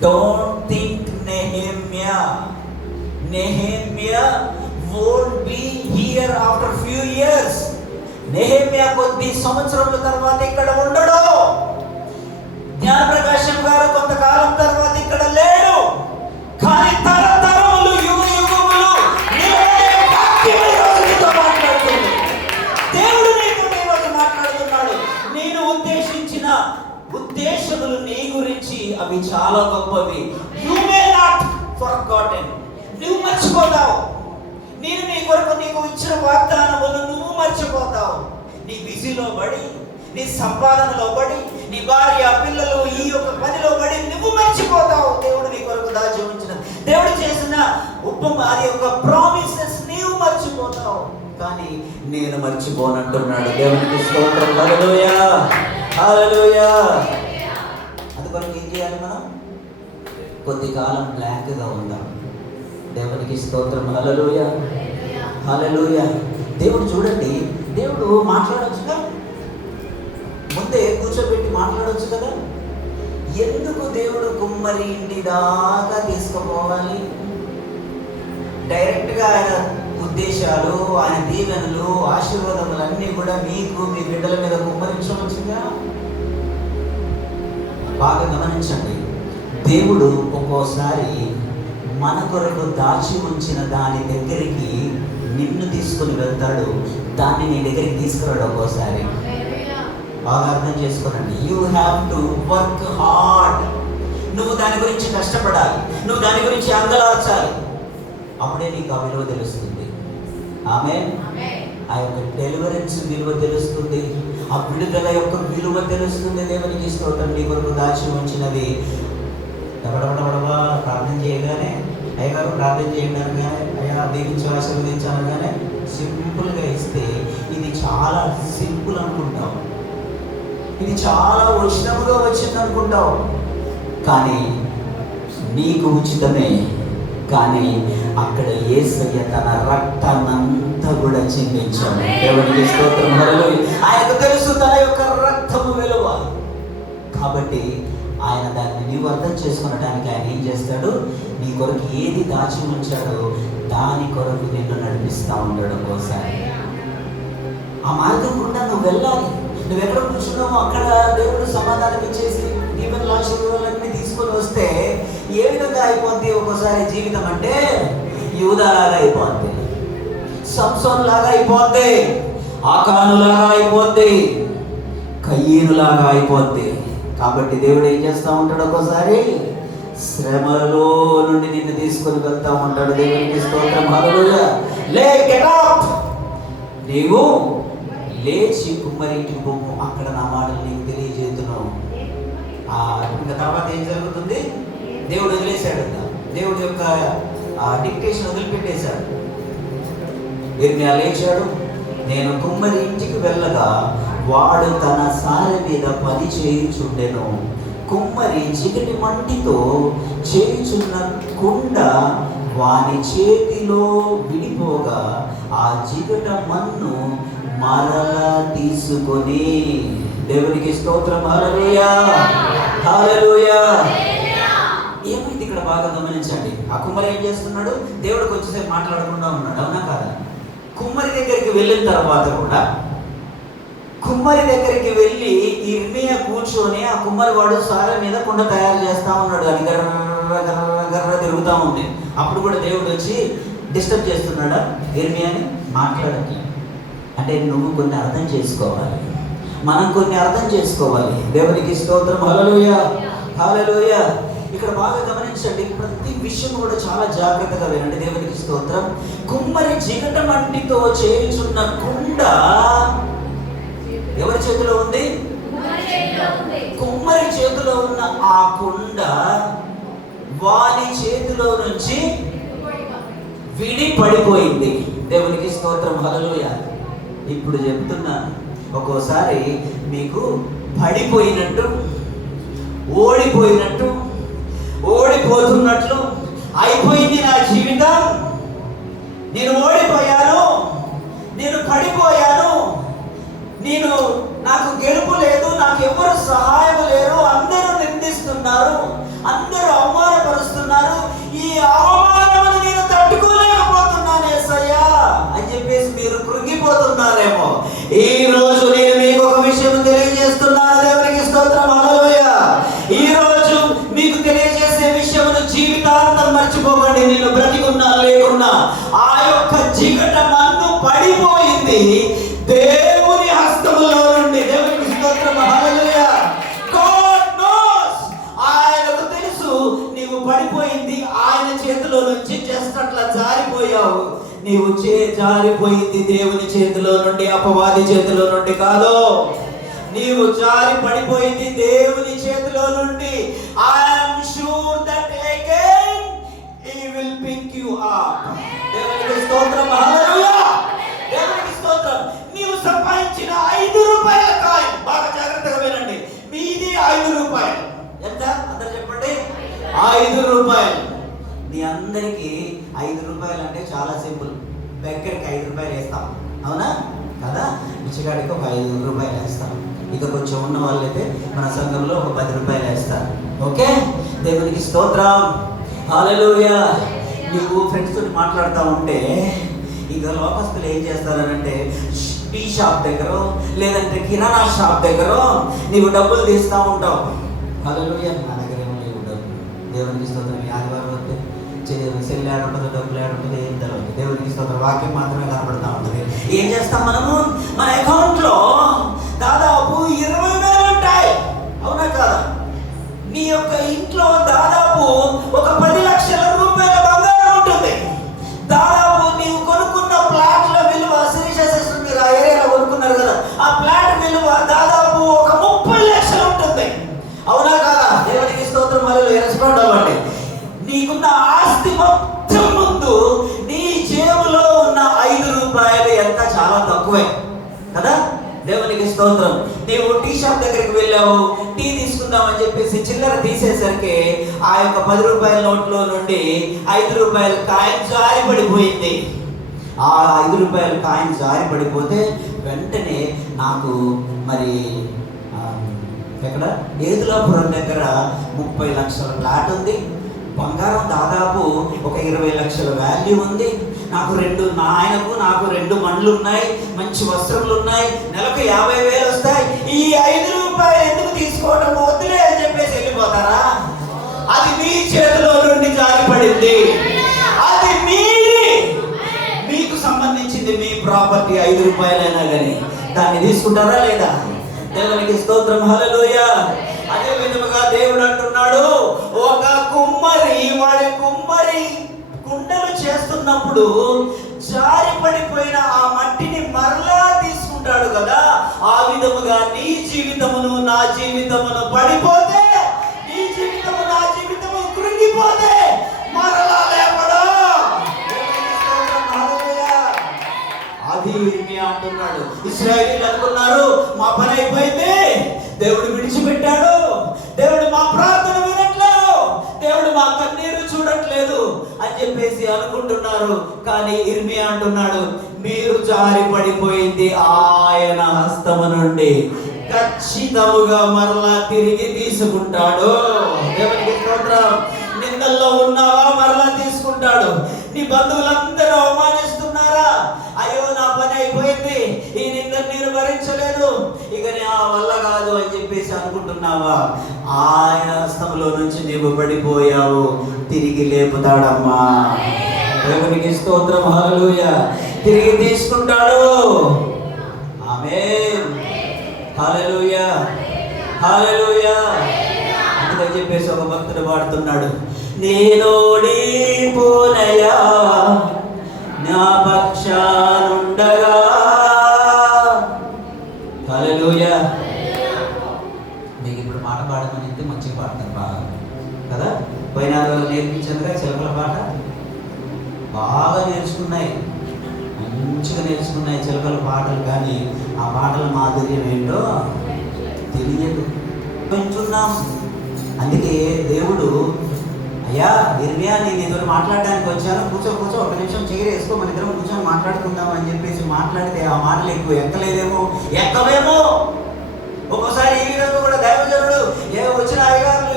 Don't think Nehemiah. Nehemiah won't be here after few years. Nehemiah కొద్ది సంవత్సరాల తర్వాత ఇక్కడ ఉండడు. జ్ఞానప్రకాశం గారు కొంతకాలం తర్వాత ఇక్కడ లేడు. కానీ తరతరములు యుగ యుగములు నిలబడే వాక్యం ఈరోజు నీతో మాట్లాడుతుంది. దేవుడు నీతో ఈరోజు మాట్లాడుతున్నాడు. నేను ఉద్దేశించిన ఉద్దేశములు నీ గురించి అవి చాలా గొప్పవి. You may not forgotten. నువ్వు మర్చిపోతావు. నేను నీ కొరకు నీకు ఇచ్చిన వాగ్దానములు నువ్వు మర్చిపోతావు. నీ బిజీలో పడి, నీ సంపాదనలో పడి, నీ భార్య పిల్లలు ఈ యొక్క పనిలో పడి నువ్వు మర్చిపోతావు. దేవుడు నీ కొరకు దాచి ఉంచిన, దేవుడు చేసిన అది ఒక ప్రామిసెస్ నీవు మర్చిపోతావు. కానీ నేను మర్చిపోనంటున్నాడు. దేవునికి స్తోత్రం. హల్లెలూయా, హల్లెలూయా. అందుకొరకు ఏం చేయాలి? మనం కొద్ది కాలం బ్లాంక్గా ఉందాం. దేవునికి స్తోత్రం. హల్లెలూయా, హల్లెలూయా. దేవుడు చూడండి, దేవుడు మాట్లాడొచ్చుగా, ముందే కూర్చోబెట్టి మాట్లాడొచ్చు కదా. ఎందుకు దేవుడు కుమ్మరి ఇంటి దాకా తీసుకుపోవాలి? డైరెక్ట్గా ఆయన ఉద్దేశాలు, ఆయన దీవెనలు, ఆశీర్వాదములు అన్నీ కూడా మీకు, మీ బిడ్డల మీద కుమ్మరించవచ్చుగా. బాగా గమనించండి, దేవుడు ఒక్కోసారి మన కొరకు దాచి ఉంచిన దాని దగ్గరికి నిన్ను తీసుకుని వెళ్తాడు. దాన్ని నీ దగ్గరికి తీసుకురాడు ఒక్కోసారి. బాగా అర్థం చేసుకోనండి. You have to work hard. నువ్వు దాని గురించి కష్టపడాలి, నువ్వు దాని గురించి అంగలార్చాలి. అప్పుడే నీకు ఆ విలువ తెలుస్తుంది. ఆమేన్. ఆ యొక్క డెలివరెన్స్ విలువ తెలుస్తుంది, ఆ విడుదల యొక్క విలువ తెలుస్తుంది. దేవునికి స్తోత్రం. నీ కొరకు దాచి ఉంచినది డబడబడబడబా ప్రార్థన చేయగానే, అయ్యగారు ప్రార్థన చేయడానికి కానీ, అయ్యా దీవించి ఆశీర్వదించాలనగానే సింపుల్గా ఇస్తే ఇది చాలా సింపుల్ అనుకుంటావు, ఇది చాలా ఉచితముగా వచ్చింది అనుకుంటావు. కానీ నీకు ఉచితమే, కానీ అక్కడ యేసయ్య తన రక్తాన్నంతా కూడా చిందించాడు. దేవునికి స్తోత్రం. హల్లెలూయా. ఆయనకు తెలుసు తన యొక్క రక్తము విలువ. కాబట్టి ఆయన దాన్ని నీవు అర్థం చేసుకునడానికి ఆయన ఏం చేస్తాడు? నీ కొరకు ఏది దాచి ఉంచాడో దాని కొరకు నిన్ను నడిపిస్తూ ఉంటాడు. ఒక్కోసారి ఆ మార్గం గుండా నువ్వు వెళ్ళాలి. నువ్వు ఎక్కడ కూర్చున్నావో అక్కడ దేవుడు సమాధానం ఇచ్చేసి దీవెనల ఆశీర్వాదాలన్నీ తీసుకొని వస్తే ఏ విధంగా అయిపోద్ది ఒక్కోసారి జీవితం అంటే? యూదాలాగా అయిపోద్ది, సంసోన్ లాగా అయిపోద్ది, ఆకానులాగా అయిపోద్ది, కయ్యనులాగా అయిపోద్ది. కాబట్టి దేవుడు ఏం చేస్తూ ఉంటాడు? ఒక్కోసారి శ్రమలో నుండి నిన్ను తీసుకొని వెళ్తా ఉంటాడు. దేవునికి స్తోత్రం. హల్లెలూయా. Get up. నీవు లేచి కుమ్మరింటికి పోము. అక్కడ నా మాటలు నీకు తెలియజేస్తున్నావు. ఇంకా తర్వాత ఏం జరుగుతుంది? దేవుడు వదిలేశాడు. దేవుడి యొక్క డిక్టేషన్ వదిలిపెట్టేశాడు. ఇర్మియా లేచాడు. నేను కుమ్మరి ఇంటికి వెళ్ళగా వాడు తన సారె మీద పని చేయుచుండెను. కుమ్మరి చికటి మంటితో చేయుచున్న కుండ వాని చేతిలో విడిపోగా ఆ జిగట మన్ను మరలా తీసుకొని. దేవునికి స్తోత్రం. హల్లెలూయా, హల్లెలూయా. ఏమైంది ఇక్కడ బాగా గమనించండి. ఆ కుమ్మరి ఏం చేస్తున్నాడు? దేవుడికి వచ్చేసేపు మాట్లాడకుండా ఉన్నాడు. అవునా కాదా? కుమ్మరి దగ్గరికి వెళ్ళిన తర్వాత కూడా, కుమ్మరి దగ్గరికి వెళ్ళి ఇర్మియా కూర్చొని ఆ కుమ్మరి వాడు సారె మీద కుండ తయారు చేస్తూ ఉన్నాడు. అది గర్ర గర్ర గర్ర తిరుగుతూ ఉంది. అప్పుడు కూడా దేవుడు వచ్చి డిస్టర్బ్ చేస్తున్నాడా ఇర్మియాని? మాట్లాడకి. అంటే నువ్వు కొన్ని అర్థం చేసుకోవాలి, మనం కొన్ని అర్థం చేసుకోవాలి. దేవునికి స్తోత్రం. హల్లెలూయా, హల్లెలూయా. ఇక్కడ బాగా గమనించండి, ప్రతి విషయం కూడా చాలా జాగ్రత్తగా వినండి. దేవునికి స్తోత్రం. కుమ్మరి జిగట మంటితో చేయుచున్న కుండ ఎవరి చేతిలో ఉంది? కుమ్మరి చేతిలో ఉన్న ఆ కుండ వాని చేతిలో నుంచి విడి పడిపోయింది. దేవునికి స్తోత్రం. హల్లెలూయా. ఇప్పుడు చెప్తున్నాను, ఒక్కోసారి మీకు పడిపోయినట్టు, ఓడిపోయినట్టు, ఓడిపోతున్నట్లు అయిపోయింది నా జీవితం, నేను ఓడిపోయాను, నేను పడిపోయాను, నాకు గెలుపు లేదు, నాకు ఎవరు సహాయం లేరు, అందరూ నిందిస్తున్నారు, అందరూ అవమానపరుస్తున్నారు, ఈ అవమానమును నేను తట్టుకోలేకపోతున్నాను యేసయ్యా అని చెప్పేసి మీరు కృంగిపోతున్నారేమో. ఈ రోజు నేను మీకు ఒక విషయం తెలియజేస్తున్నాను. దేవునికి స్తోత్రం, హల్లెలూయా. ఈ రోజు మీకు తెలియజేసే విషయమును జీవితాంతం మర్చిపోకండి. నేను బ్రతికున్నా లేకున్నా ఆ యొక్క జిగట మన్ను పడిపోయింది దేవుని హస్తములో నుండి. దేవునికి స్తోత్రం, హల్లెలూయా. God knows. ఆయనకు తెలుసు నీవు పడిపోయింది ఆయన చేతిలో నుంచి. జస్ట్ అట్లా జారిపోయావు. నీవు జారిపోయింది దేవుని చేతిలో నుండి, అపవాది చేతిలో నుండి కాదు. నీవు జారి పడిపోయింది దేవుని చేతిలో నుండి. I'm sure that again he will pick you up. దేవునికి స్తోత్రం, హల్లెలూయా. దేవునికి స్తోత్రం. నీవు సంపాదించిన 5 రూపాయల కాయిన్, బాగా జాగ్రత్తగా వినండి. మీది 5 రూపాయలు. ఎంత? అందరూ చెప్పండి. 5 రూపాయలు. మీ అందరికీ 5 రూపాయలు అంటే చాలా సింపుల్. బెక్కడికి 5 రూపాయలు వేస్తాం, అవునా కదా? పిచ్చిగాడికి ఒక 5 రూపాయలు వేస్తాం. ఇక కొంచెం ఉన్న వాళ్ళైతే మన సంఘంలో ఒక 10 రూపాయలు వేస్తారు. ఓకే, దేవునికి స్తోత్రం, హల్లెలూయా. నువ్వు ఫ్రెండ్స్ తోటి మాట్లాడుతూ ఉంటే ఇక లోకస్తులు ఏం చేస్తారనంటే టీ షాప్ దగ్గర లేదంటే కిరాణా షాప్ దగ్గర నీవు డబ్బులు తీస్తూ ఉంటావు. హల్లెలూయా. నా దగ్గర ఏమో లేవు డబ్బులు. దేవునికి స్తోత్రం. ఆదివారం వస్తే సెల్ ఆడుంటుంది, డబ్బులు ఆడుంటుంది, ఏం తెలియదు. దేవునికి స్తోత్రం. వాక్యం మాత్రమే కనపడుతూ ఉంటుంది. ఏం చేస్తాం మనము? మన అకౌంట్లో దాదాపు 20,000 ఉంటాయి, అవునా కాదా? నీ యొక్క ఇంట్లో దాదాపు ఒక 10 లక్షల రూపాయల బంగారం ఉంటుంది. దాదాపు నీవు కొనుక్కున్న ప్లాట్ల విలువ, శ్రీశైలం మీరు ఆ ఏరియాలో కొనుక్కున్నారు కదా, ఆ ప్లాట్ విలువ దాదాపు ఒక 30 లక్షలు ఉంటుంది, అవునా కాదా? దేవునికి స్తోత్రం. హల్లెలూయా. రెస్పాండ్ అవ్వండి. నీకున్న ఆస్తి మొత్తం ముందు నీ జేబులో ఉన్న 5 రూపాయలు ఎంత? చాలా తక్కువే కదా? దేవునికి స్తోత్రం. నీవు టీ షాప్ దగ్గరికి వెళ్ళావు, టీ తీసుకుందామని చెప్పేసి చిల్లర తీసేసరికి ఆ యొక్క 10 రూపాయల నోట్లో నుండి 5 రూపాయల కాయిన్ జారి పడిపోయింది. ఆ 5 రూపాయల కాయిన్ జారి పడిపోతే వెంటనే నాకు మరి ఎక్కడ ఏదులాపురం దగ్గర 30 లక్షల ప్లాట్ ఉంది, బంగారం దాదాపు ఒక 20 లక్షల వాల్యూ ఉంది, ఆయనకు నాకు 2 బండ్లు ఉన్నాయి, మంచి వస్త్రములు ఉన్నాయి, నెలకు 50,000 వస్తాయి. ఈ 5 రూపాయలు ఎందుకు తీసుకోవడం, వద్దులే అని చెప్పేసి వెళ్ళిపోతారా? అది మీ చేతిలో నుండి జారిపడింది. అది మీకు సంబంధించింది, మీ ప్రాపర్టీ. 5 రూపాయలైనా కానీ దాన్ని తీసుకుంటారా లేదా? దేవునికి స్తోత్రం, హల్లెలూయా. అదే విధముగా దేవుడు అంటున్నాడు, ఒక వాడి కుమ్మరి కుండలు చేస్తున్నప్పుడు జారి పడిపోయిన ఆ మట్టిని మరలా తీసుకుంటాడు కదా, ఆ విధముగా నీ జీవితమును నా జీవితమును పడిపోతే, నీ జీవితము నా జీవితము కృంగిపోతే మరలా లేపడు. అది అంటున్నాడు. ఇశ్రాయేలీయులు అనుకున్నారు మా పని అయిపోయింది, దేవుడు విడిచిపెట్టాడు, దేవుడు మా ప్రార్థన వినట్లేదు, దేవుడు మా కన్నీరు చూడట్లేదు అని చెప్పేసి అనుకుంటున్నారు. కానీ ఇర్మియా అంటున్నాడు, మీరు జారి పడిపోయింది ఆయన హస్తము నుండి ఖచ్చితముగా మరలా తిరిగి తీసుకుంటాడు. దేవునికి స్తోత్రం. నిందల్లో ఉన్నావా, మరలా తీసుకుంటాడు. నీ బంధువులందరూ అవమానిస్తున్నారా, అయ్యో నా పని అయిపోయింది, ఈ నిందను నేను భరించలేదు, ఇక నా వల్ల కాదు అని చెప్పేసి అనుకుంటున్నావా, ఆయన హస్తంలో నుంచి నీవు పడిపోయావు, తిరిగి లేపుతాడమ్మా. దేవునికి స్తోత్రం, హల్లెలూయా. తిరిగి తీసుకుంటాడు. ఆమేన్, హల్లెలూయా, హల్లెలూయా. అందుకని చెప్పేసి ఒక భక్తుడు పాడుతున్నాడు, నేనోడిపోనయా నా పక్షానుండగా. హల్లెలూయా. మీకు ఇప్పుడు పాట పాడమని మంచిగా పాడతారు బాగా కదా. పోయిన నేర్పించారుగా చిలకల పాట, బాగా నేర్చుకున్నాయి, మంచిగా నేర్చుకున్నాయి చిలకల పాటలు. కానీ ఆ పాటల మాధుర్యం ఏంటో తెలియదు, వింటున్నాం. అందుకే దేవుడు అయ్యా ఇర్మియా, నేను ఇద్దరు మాట్లాడడానికి వచ్చాను, కూర్చో ఒక నిమిషం చైర్ వేసుకో, మన ఇద్దరం కూర్చొని మాట్లాడుకుందాం అని చెప్పేసి మాట్లాడితే ఆ మాటలు ఎక్కువ ఎక్కవేమో. ఒక్కోసారి ఈ విధంగా కూడా దైవజనుడు వచ్చిన అయ్యగారులు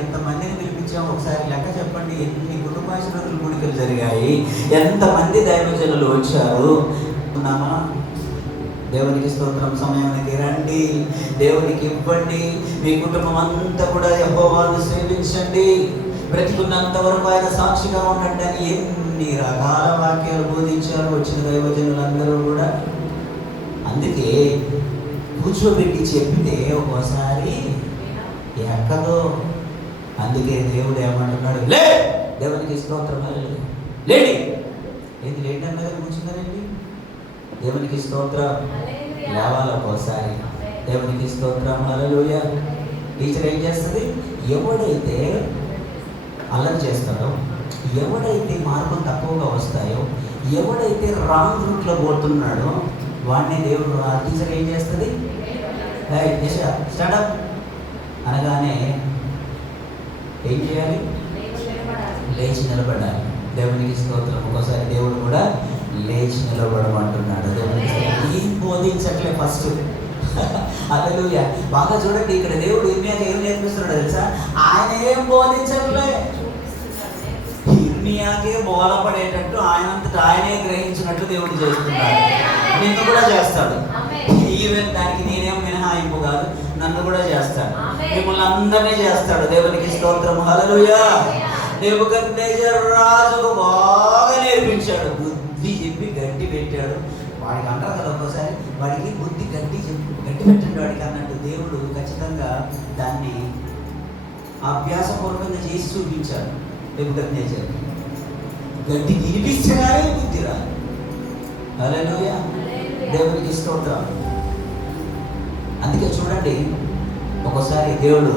ఎంతమందిని పిలిపించాము ఒకసారి లెక్క చెప్పండి. ఎన్ని కుటుంబాశ్రతులు గుడికలు జరిగాయి, ఎంతమంది దైవజనులు వచ్చారు ఉన్నామా? దేవునికి స్తోత్రం. సమయానికి రండి, దేవునికి ఇవ్వండి, మీ కుటుంబం అంతా కూడా యెహోవాను సేవించండి, బ్రతికున్నంత వరకు ఆయన సాక్షిగా ఉండండి అని ఎన్ని రకాల వాక్యాలు బోధించారు వచ్చిన దైవజనులందరూ కూడా. అందుకే కూర్చోబెట్టి చెప్తే ఒక్కోసారి ఎక్కదో. అందుకే దేవుడు ఏమంటున్నాడు, లే, దేవునికి స్తోత్రం, లేండి. ఏంటి లేండి అన్నది కూర్చున్నారండి? దేవునికి స్తోత్రం. లేవాలి ఒక్కోసారి. దేవునికి స్తోత్రం. హల్లెలూయా. టీచర్ ఏం చేస్తుంది? ఎవడైతే అల్లరి చేస్తాడో, ఎవడైతే మార్కులు తక్కువగా వస్తాయో, ఎవడైతే రాంగ్ రూట్లో పోతున్నాడో వాడిని దేవుడు, ఆ టీచర్ ఏం చేస్తుంది? స్టార్ట్అప్ అనగానే ఏం చేయాలి? లేచి నిలబడాలి. దేవునికి స్తోత్రం. ఒక్కోసారి దేవుడు కూడా లేచి నిలబడమంటున్నాడు. దేవునికి ఏం బోధించట్లే ఫస్ట్. హల్లెలూయా. బాగా చూడండి, ఇక్కడ దేవుడు ఇర్మియాకి ఏం నేర్పిస్తున్నాడు తెలుసా? ఆయన ఏం బోధించట్లే, ఇర్మియాకే బోధపడేటట్టు ఆయనంతటా ఆయనే గ్రహించినట్టు దేవుడు చేస్తున్నాడు. నిన్ను కూడా చేస్తాడు. ఈవెన్ దానికి నేనేం మినహాయింపు కాదు, నన్ను కూడా చేస్తాడు, మిమ్మల్ని అందరినీ చేస్తాడు. దేవునికి స్తోత్రం. హల్లెలూయా. నెబుకద్నెజర్ రాజుకు బాగా నేర్పించాడు, బుద్ధి చెప్పి గట్టి పెట్టాడు. వాడికి అంటారు కదా ఒక్కోసారి, వాడికి బుద్ధి గట్టి పెట్టండి వాడికి అన్నట్టు దేవుడు ఖచ్చితంగా దాన్ని అభ్యాసపూర్వకంగా చేసి చూపించాడు. నెబుకద్నెజర్ గట్టి వినిపిస్తే కానీ బుద్ధి రాదు. హల్లెలూయా. దేవునికి స్తోత్రం. అందుకే చూడండి, ఒక్కోసారి దేవుడు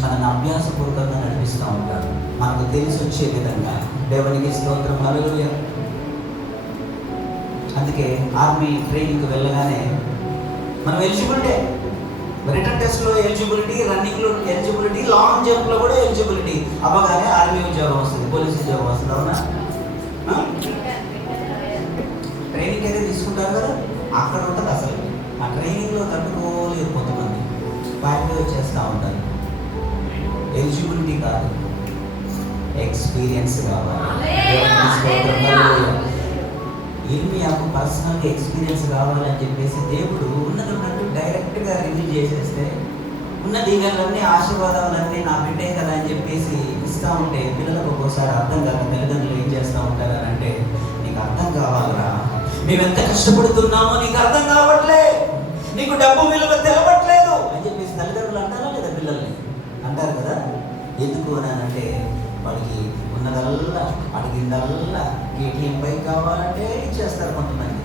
మనల్ని అభ్యాసపూర్వకంగా నడిపిస్తూ ఉంటాడు, మనకు తెలిసి వచ్చే విధంగా. దేవునికి స్తోత్రం. హల్లెలూయా. అందుకే ఆర్మీ ట్రైనింగ్కి వెళ్ళగానే మనం ఎలిజిబిలిటీ, రిటర్న్ టెస్ట్లో ఎలిజిబిలిటీ, రన్నింగ్లో ఎలిజిబిలిటీ, లాంగ్ జంప్లో కూడా ఎలిజిబిలిటీ అవ్వగానే ఆర్మీ ఉద్యోగం వస్తుంది, పోలీస్ ఉద్యోగం వస్తుంది. అవునా? ట్రైనింగ్ అయితే తీసుకుంటారు కదా, అక్కడ ఉంటుంది అసలు. ఆ ట్రైనింగ్లో తట్టుకోలేదు కొంతమంది, బయటకు వచ్చేస్తూ ఉంటారు. ఎలిజిబిలిటీ కాదు, ఎక్స్పీరియన్స్ కావాలి. ఇర్మియాకు పర్సనల్గా ఎక్స్పీరియన్స్ కావాలని చెప్పేసి దేవుడు ఉన్నట్టు డైరెక్ట్గా రివీల్ చేసేస్తే, ఉన్న దీవెనలన్నీ ఆశీర్వాదాలన్నీ నా బిడ్డే కదా అని చెప్పేసి ఇస్తూ ఉంటే పిల్లలకు ఒక్కోసారి అర్థం కాక తల్లిదండ్రులు ఏం చేస్తూ ఉంటారని అంటే, నీకు అర్థం కావాలరా, మేము ఎంత కష్టపడుతున్నామో నీకు అర్థం కావట్లే, నీకు డబ్బు విలువ తెలవట్లేదు అని చెప్పేసి తల్లిదండ్రులు అంటారా లేదా? పిల్లల్ని అంటారు కదా. ఎందుకు అని అంటే, వాడికి ఉన్నదల్లా అడిగిందల్లా ఏటీఎం బైక్ కావాలంటే ఇచ్చేస్తారు కొంతమంది.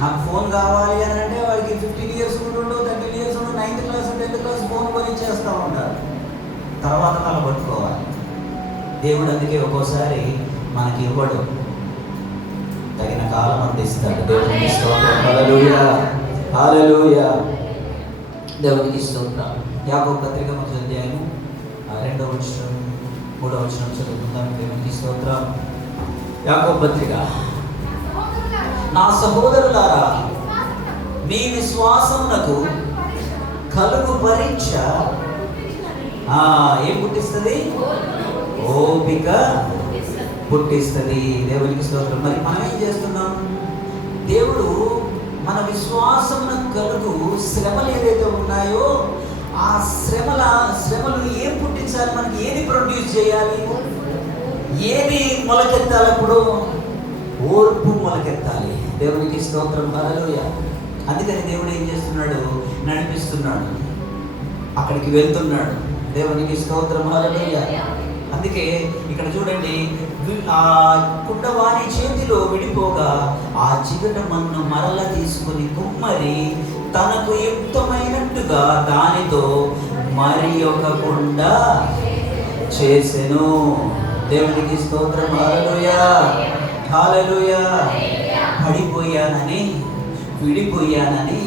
నాకు ఫోన్ కావాలి అని అంటే వాడికి 15 ఇయర్స్ ఉంటుండో, 13 ఇయర్స్ ఉండు, 9th class 10th class phone కొని ఇచ్చేస్తూ ఉంటారు. తర్వాత తలబట్టుకోవాలి. దేవుడు అందుకే ఒక్కోసారి మనకి ఇవ్వడు, తగిన కాలం అందిస్తాడు. దేవునికి స్తోత్రం. హల్లెలూయా. హల్లెలూయా. దేవునికి స్తోత్రం. యాకోబు పత్రిక 1వ అధ్యాయం 2వ వచనం 3వ వచనం చదువుకుందాం. దేవునికి స్తోత్రం. యాకోబు పత్రిక, నా సహోదరులారా, మీ విశ్వాసమునకు కలుగు పరీక్ష ఏం పుట్టిస్తుంది? ఓపిక పుట్టిస్తుంది. దేవునికి స్తోత్రం. మరి మనం ఏం చేస్తున్నాం? దేవుడు మన విశ్వాసమునకు కలుగు శ్రమలు ఏదైతే ఉన్నాయో ఆ శ్రమలు ఏం పుట్టించాలి? మనకి ఏది ప్రొడ్యూస్ చేయాలి? ఏది మొలకెత్తాలి? అప్పుడు ఓర్పు మొలకెత్తాలి. దేవునికి స్తోత్రం. హల్లెలూయా. అందుకని దేవుడు ఏం చేస్తున్నాడు? నడిపిస్తున్నాడు, అక్కడికి వెళ్తున్నాడు. దేవునికి స్తోత్రం. హల్లెలూయా. అందుకే ఇక్కడ చూడండి, ఆ కుండవాని చేతిలో విడిపోగా ఆ చిగట మన్ను మరల తీసుకుని కుమ్మరి తనకు యుక్తమైనట్టుగా దానితో మరి ఒక కుండ చేసెను. దేవునికి స్తోత్రం. హల్లెలూయా. హల్లెలూయా. పడిపోయానని, విడిపోయానని,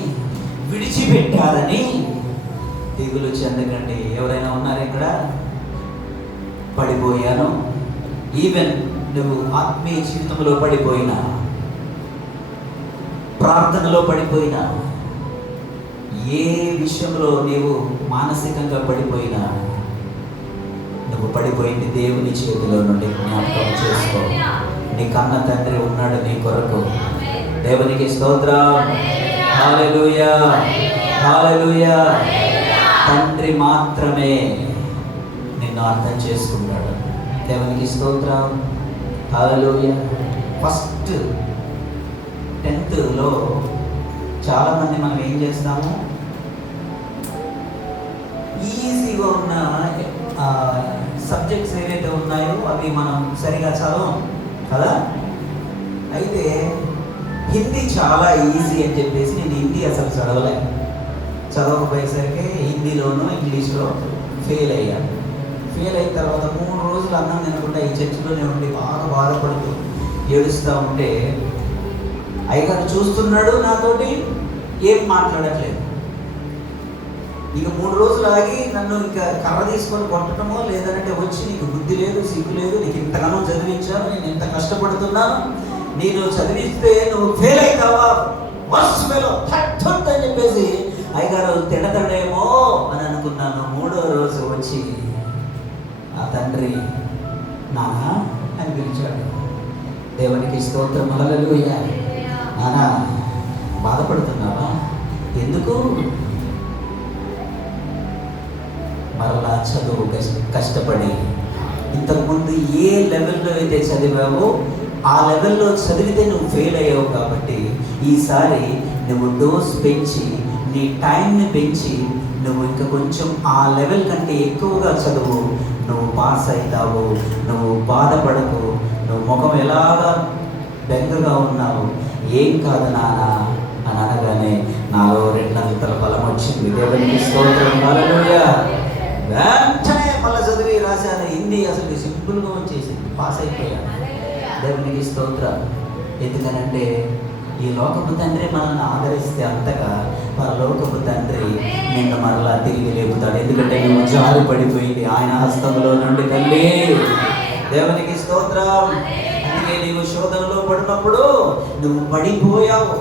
విడిచిపెట్టారని దిగులు చెందకండి. ఎవరైనా ఉన్నారు ఇక్కడ? పడిపోయాను. ఈవెన్ నువ్వు ఆత్మీయ జీవితంలో పడిపోయినా, ప్రార్థనలో పడిపోయినా, ఏ విషయంలో నీవు మానసికంగా పడిపోయినా, నువ్వు పడిపోయింది దేవుని చేతిలో నుండి జ్ఞాపకం చేసుకో. నీ కన్న తండ్రి ఉన్నాడు నీ కొరకు. దేవునికి స్తోత్రం. హల్లెలూయా, హల్లెలూయా. తండ్రి మాత్రమే నిన్ను అర్థం చేసుకుంటాడు. దేవునికి స్తోత్రం. హల్లెలూయా. ఫస్ట్ 10th చాలామంది మనం ఏం చేస్తాము, ఈజీగా ఉన్న సబ్జెక్ట్స్ ఏవైతే ఉన్నాయో అవి మనం సరిగా చదవం కదా. అయితే హిందీ చాలా ఈజీ అని చెప్పేసి నేను హిందీ అసలు చదవకపోయేసరికి హిందీలోనూ ఇంగ్లీష్లో ఫెయిల్ అయ్యాను. ఫెయిల్ అయిన తర్వాత 3 రోజులు అన్నం తినకుండా ఈ చర్చిలోనే ఉండి బాగా బాధపడుతూ ఏడుస్తూ ఉంటే అయ్యగారు చూస్తున్నాడు, నాతోటి ఏం మాట్లాడట్లేదు. ఇక 3 రోజులు ఆగి నన్ను ఇంకా కర్ర తీసుకొని కొట్టడమో, లేదంటే వచ్చి నీకు బుద్ధి లేదు, సిగ్గు లేదు, నీకు ఇంతగానో చదివించాను, నేను ఎంత కష్టపడుతున్నాను, నేను చదివిస్తే నువ్వు ఫెయిల్ అవుతావా, వర్స్ట్ ఫెయిల్ అని చెప్పేసి అయ్యగారు తిడతాడేమో అని అనుకున్నాను. 3వ రోజు వచ్చి ఆ తండ్రి నానా అని పిలిచాడు. దేవునికి స్తోత్రం. హల్లెలూయా. నానా బాధపడుతున్నావా? ఎందుకు? మరలా చదువు కష్టపడి ఇంతకుముందు ఏ లెవెల్లో అయితే చదివావో ఆ లెవెల్లో చదివితే నువ్వు ఫెయిల్ అయ్యావు. కాబట్టి ఈసారి నువ్వు డోస్ పెంచి, నీ టైంని పెంచి, నువ్వు ఇంకా కొంచెం ఆ లెవెల్ కంటే ఎక్కువగా చదువు, నువ్వు పాస్ అవుతావు. నువ్వు బాధపడకు. నువ్వు ముఖం ఎలాగా బెంగగా ఉన్నావు, ఏం కాదు నానా అని అనగానే నాలో 2 ఫలం వచ్చింది. దేవునికి స్తోత్రం. హల్లెలూయా. వెంటనే మళ్ళీ చదివి రాశాను. హిందీ అసలు సింపుల్గా వచ్చేసింది, పాస్ అయిపోయాను. దేవునికి స్తోత్రం. ఎందుకనంటే ఈ లోకపు తండ్రి మనల్ని ఆదరిస్తే అంతగా పరలోకపు తండ్రి నిన్ను మరలా తిరిగి లేపుతాడు. ఎందుకంటే నువ్వు జారి పడిపోయింది ఆయన హస్తంలో నుండి తల్లి. దేవునికి స్తోత్రం. అందుకే నీవు శోధనలో పడినప్పుడు నువ్వు పడిపోయావు.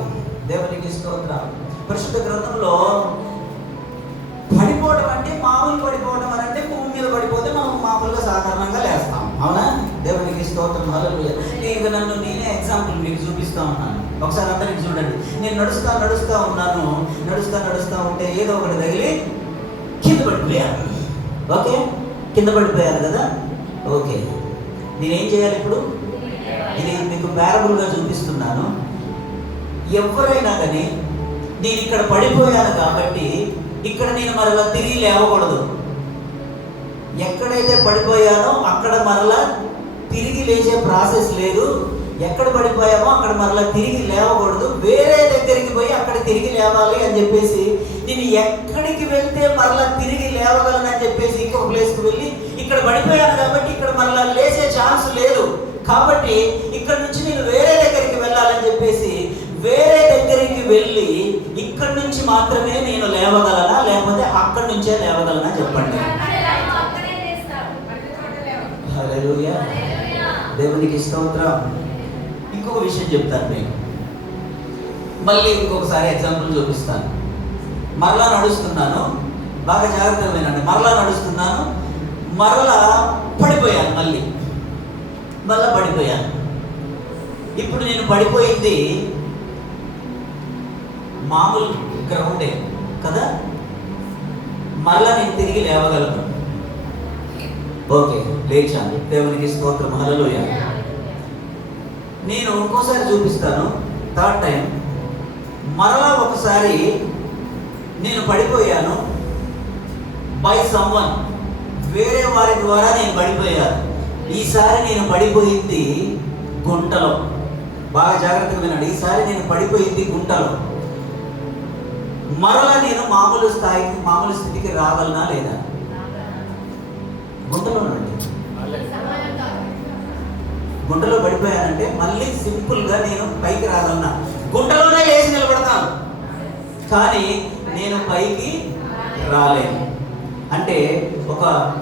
దేవునికి స్తోత్రం. పరిశుద్ధ గ్రంథంలో పడిపోవడం అంటే మామూలు పడిపోవడం అని అంటే భూమి మీద పడిపోతే మనం మామూలుగా సాధారణంగా లేస్తాం, అవునా? దేవునికి స్తోత్రం. హల్లెలూయా. నేనే ఎగ్జాంపుల్ మీకు చూపిస్తూ ఉన్నాను. ఒకసారి అందరికి చూడండి. నేను నడుస్తూ ఉన్నాను. నడుస్తూ ఉంటే ఏదో ఒకటి తగిలి కింద పడిపోయాను. ఓకే, కింద పడిపోయారు కదా. ఓకే, నేనేం చేయాలి ఇప్పుడు? ఇది మీకు పారబుల్గా చూపిస్తున్నాను. ఎవరైనా కానీ నేను ఇక్కడ పడిపోయాను కాబట్టి ఇక్కడ నేను మరలా తిరిగి లేవకూడదు. ఎక్కడైతే పడిపోయానో అక్కడ మరలా తిరిగి లేచే ప్రాసెస్ లేదు. ఎక్కడ పడిపోయామో అక్కడ మరలా తిరిగి లేవకూడదు. వేరే దగ్గరికి పోయి అక్కడ తిరిగి లేవాలి అని చెప్పేసి, నేను ఎక్కడికి వెళ్తే మరలా తిరిగి లేవగలనని చెప్పేసి ఇంకొక ప్లేస్కి వెళ్ళి ఇక్కడ పడిపోయాను కాబట్టి ఇక్కడ మరలా లేచే ఛాన్స్ లేదు. కాబట్టి ఇక్కడ నుంచి నేను వేరే దగ్గరికి వెళ్ళాలని చెప్పేసి వేరే దగ్గరికి వెళ్ళి ఇక్కడ నుంచి మాత్రమే నేను లేవగలనా, లేకపోతే అక్కడి నుంచే లేవగలనా చెప్పండి. హల్లెలూయా. దేవునికి స్తోత్రం. ఇంకొక విషయం చెప్తాను మీకు, మళ్ళీ ఇంకొకసారి ఎగ్జాంపుల్ చూపిస్తాను. మరలా నడుస్తున్నాను, బాగా జాగ్రత్తగా వినండి. మరలా నడుస్తున్నాను, మరలా పడిపోయాను. మళ్ళా పడిపోయాను. ఇప్పుడు నేను పడిపోయింది మామూలు గ్రౌండే కదా. మరలా నేను తిరిగి లేవగలను. ఓకే, లేచాను. దేవునికి స్తోత్రం. హల్లెలూయా. నేను ఇంకోసారి చూపిస్తాను. 3rd టైం మరలా ఒకసారి నేను పడిపోయాను. బై సమ్వన్, వేరే వారి ద్వారా నేను పడిపోయాను. ఈసారి నేను పడిపోయింది గుంటలో. బాగా జాగ్రత్తగా వినండి. ఈసారి నేను పడిపోయింది గుంటలో. మరలా నేను మామూలు స్థితికి రావాలనా లేదా? గుంటలోనండి. గుంటలో పడిపోయానంటే మళ్ళీ సింపుల్గా నేను పైకి రాగలనా? గుంటలోనే లేచి నిలబడతాను, కానీ నేను పైకి రాలేను. అంటే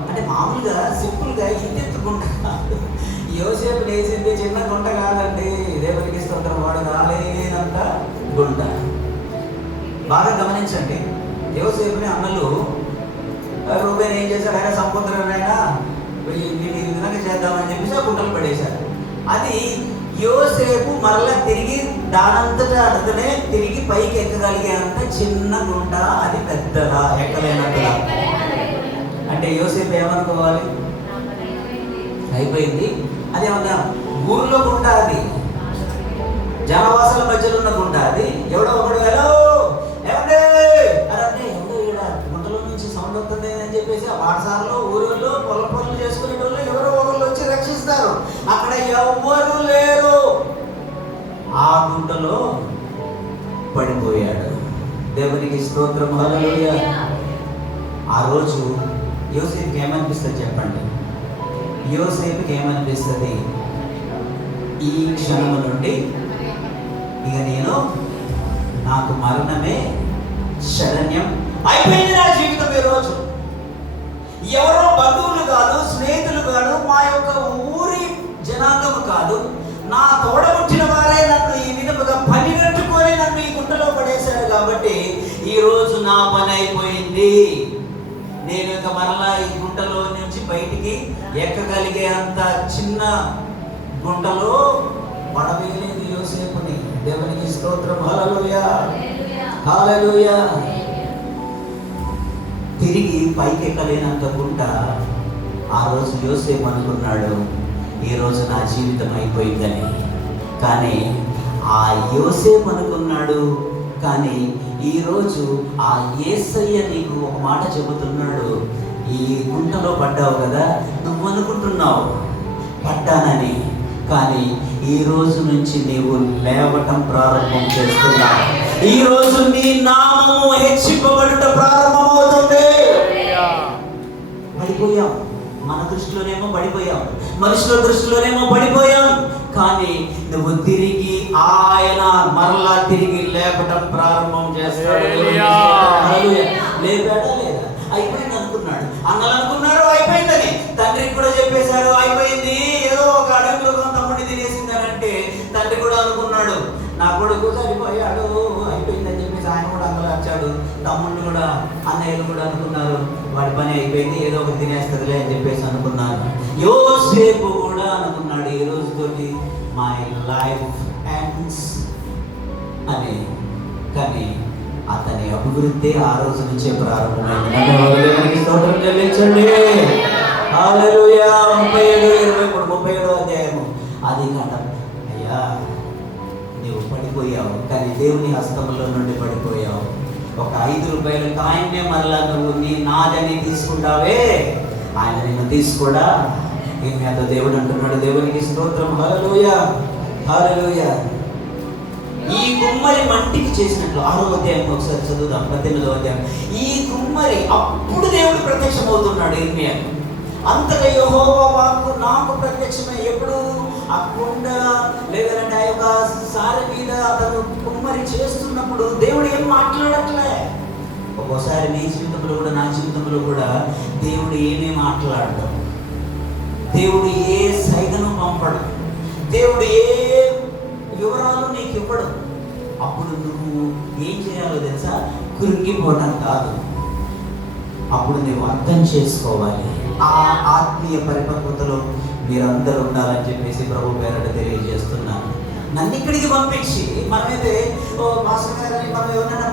అంటే మామూలుగా సింపుల్గా ఇంతెత్తు గుంట కాదు. యోసేపు వేసింది చిన్న గుంట కాదండి. దేవునికి స్తోత్రం. వాడు రాలేనంత గుంట. బాగా గమనించండి. యోసేపుని అన్నలు రూబేన్ ఏం చేశాడు? ఆయన సముద్రంలో వీళ్ళు ఈ విధంగా చేద్దామని చెప్పేసి ఆ గుంటలు పడేశారు. అది యోసేపు మరలా తిరిగి దానంతటా అతనే తిరిగి పైకి ఎక్కగలిగేంత చిన్న గుంట. అది పెద్దగా ఎక్కలేనంతగా. అంటే యోసేపు ఏమనుకోవాలి? అయిపోయింది. అదేమన్నా ఊరిలో గుంట, అది జనవాసాల మధ్యలో ఉన్న గుంట. అది ఎవడో ఒకడు హలో ఏమంటే అరే ఎవడో ఇక్కడ గుంటలో నుంచి సౌండ్ వస్తుంది అని చెప్పేసి ఆ పాఠశాలలో ఊరిలో పొలం పనులు చేసుకునే వాళ్ళు ఎవరో ఒకళ్ళు వచ్చి రక్షిస్తారు. అక్కడ ఎవ్వరూ లేరు. ఆ గుంటలో పడిపోయాడు. దేవునికి స్తోత్రం. హల్లెలూయా. ఆ రోజు యోసేపుకి ఏమనిపిస్తుంది చెప్పండి? యోసేపుకి ఏమనిపిస్తుంది? ఈ క్షణము నుండి ఇక నాకు మరణమే శరణ్యం అయిపోయింది నా జీవితం. ఈ రోజు ఎవరో బంధువులు కాదు, స్నేహితులు కాదు, మా యొక్క ఊరి జనాంగము కాదు, నా తోడబుట్టిన వారే నన్ను ఈ విధముగా పని కట్టుకొని నన్ను ఈ గుంటలో పడేశారు. కాబట్టి ఈ రోజు నా పని అయిపోయింది. నేను ఇక మరలా ఈ గుంటలో నుంచి బయటికి ఎక్కగలిగే అంత చిన్న గుంటలో పడవేయలేదు యోసేపుని. దేవునికి స్తోత్రం. హల్లెలూయా, హల్లెలూయా. తిరిగి పైకి ఎక్కలేనంత గుంట. ఆ రోజు యోసేపు అనుకున్నాడు ఈ రోజు నా జీవితం అయిపోయిందని. కానీ ఆ యోసేపు అనుకున్నాడు. కానీ ఈరోజు ఆ యేసయ్య నీకు ఒక మాట చెబుతున్నాడు. ఈ గుంటలో పడ్డావు కదా, నువ్వు అనుకుంటున్నావు పడ్డానని. కానీ ఈ రోజు నుంచి నీవు లేవటం ప్రారంభం చేస్తున్నావు. ఈ రోజు నీ నామము హెచ్చింపబడుట ప్రారంభమవుతుంది. పడిపోయాం, మన దృష్టిలోనేమో పడిపోయాం, మనుషుల దృష్టిలోనేమో పడిపోయాం. కానీ నువ్వు తిరిగి ఆయన మరలా తిరిగి లేపటం ప్రారంభం చేస్తాడు. లేపాడా లేదా? అయిపోయింది అనుకున్నాడు. అన్నలు అనుకున్నారు అయిపోయిందని. తండ్రికి కూడా చెప్పేశారు అయిపోయింది. ఏదో ఒక అడుగులో తమ్ముడిని తినేసిందని అంటే తండ్రి కూడా అనుకున్నాడు నా కొడుకు చనిపోయాడు అయిపోయిందని చెప్పేసి ఆయన కూడా అంగలార్చాడు. తమ్ముడిని కూడా అన్నయ్యలు కూడా అనుకున్నారు వాడి పని అయిపోయింది, ఏదో ఒకటి తినేస్తుందిలే అని చెప్పేసి అనుకున్నారు. యోసేపు కూడా అనుకున్నాడు ఈ రోజుతోటి మై లైఫ్ ఎండ్స్ అని. కానీ అతని అభివృద్ధి ఆ రోజు నుంచే ప్రారంభమైంది. స్తోత్రం చెల్లించండి. హల్లెలూయా. 37 అధ్యాయము అది కాదు. అయ్యా నీవు పడిపోయావు, కానీ దేవుని హస్తంలో నుండి పడిపోయావు. ఒక 5 రూపాయల కాయిన్నే మరలా నువ్వు నాదని తీసుకుంటావే, ఆయన నిన్ను తీసుకోడా? ఏమేదో దేవుడు అంటున్నాడు. దేవునికి స్తోత్రం. హల్లెలూయా, హల్లెలూయా. ఈ కుమ్మరి మంటికి చేసినట్లు 6వ అధ్యాయం ఒకసారి చదువుదాం. 18వ అధ్యాయం. ఈ కుమ్మరి అప్పుడు దేవుడు ప్రత్యక్షమవుతున్నాడు ఇర్మియాకు. అంతగా యెహోవా వాక్కు నాకు ప్రత్యక్షమై. ఎప్పుడు? ఆ కొండ లేదంటే ఆ యొక్క సారి మీద అతను కుమ్మరి చేస్తున్నప్పుడు దేవుడు ఏం మాట్లాడట్లే. ఒక్కోసారి నీ జీవితంలో కూడా నా జీవితంలో కూడా దేవుడు ఏమీ మాట్లాడడు. దేవుడు ఏ సైగను పంపడు. దేవుడు ఏ వివరాలు నీకు ఇవ్వడు. అప్పుడు నువ్వు ఏం చేయాలో తెలుసా? కృంగిపోవడం కాదు. అప్పుడు నువ్వు అర్థం చేసుకోవాలి. ఆ ఆత్మీయ పరిపక్వతలో మీరందరూ ఉండాలని చెప్పేసి ప్రభు పేరట తెలియజేస్తున్నాను. నన్ను ఇక్కడికి పంపించి మనమైతే మాస్టర్ గారిని మనం ఎవరైనా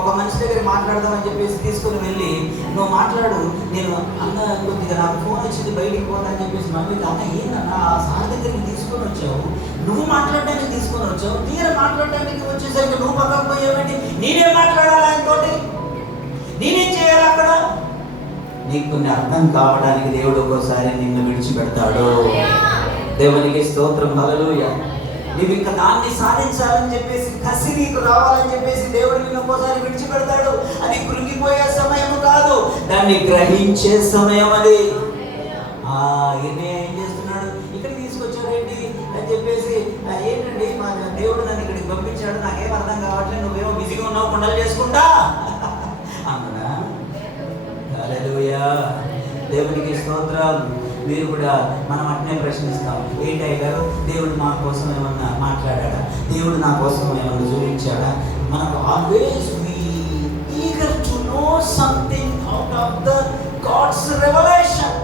ఒక మనిషి దగ్గర మాట్లాడదామని చెప్పేసి తీసుకుని వెళ్ళి నువ్వు మాట్లాడు, నేను అన్న కొద్దిగా నాకు ఫోన్ వచ్చింది బయటికి పోతా అని చెప్పేసి మనమైతే అన్న ఏంటన్నా ఆ సార్ దగ్గరికి తీసుకొని వచ్చావు, నువ్వు మాట్లాడడానికి తీసుకొని వచ్చావు, తీరా మాట్లాడడానికి వచ్చేసరికి నువ్వు పక్కకు పోయావండి. నేనేం మాట్లాడాలి ఆయనతోటి? నేనేం చేయాలి అక్కడ? నీకు కొన్ని అర్థం కావడానికి దేవుడు ఒక్కోసారి నిన్ను విడిచిపెడతాడు. దేవునికి స్తోత్రం. హల్లెలూయా. నువ్వు ఇంకా దాన్ని సాధించాలని చెప్పేసి కసి నీకు రావాలని చెప్పేసి దేవుడు నిన్ను ఒక్కోసారి విడిచిపెడతాడు. అది కృంగిపోయే సమయం కాదు, దాన్ని గ్రహించే సమయం. అది ఏం చేస్తున్నాడు? ఇక్కడికి తీసుకొచ్చాడు ఏంటి అని చెప్పేసి ఏంటండి మా దేవుడు నన్ను ఇక్కడికి పంపించాడు, నాకేం అర్థం కావట్లేదు, నువ్వేమో బిజీగా ఉన్నావు, కొండలు చేసుకుంటా అన్నాడా? దేవునికి స్తోత్రం. మీరు కూడా మనం అట్నే ప్రశ్నిస్తాం, ఏంటయ్య గారు దేవుడు మా కోసం ఏమన్నా మాట్లాడా, దేవుడు నా కోసం ఏమన్నా చూపించాడా? మనకు always we eager to know something out of the God's revolution.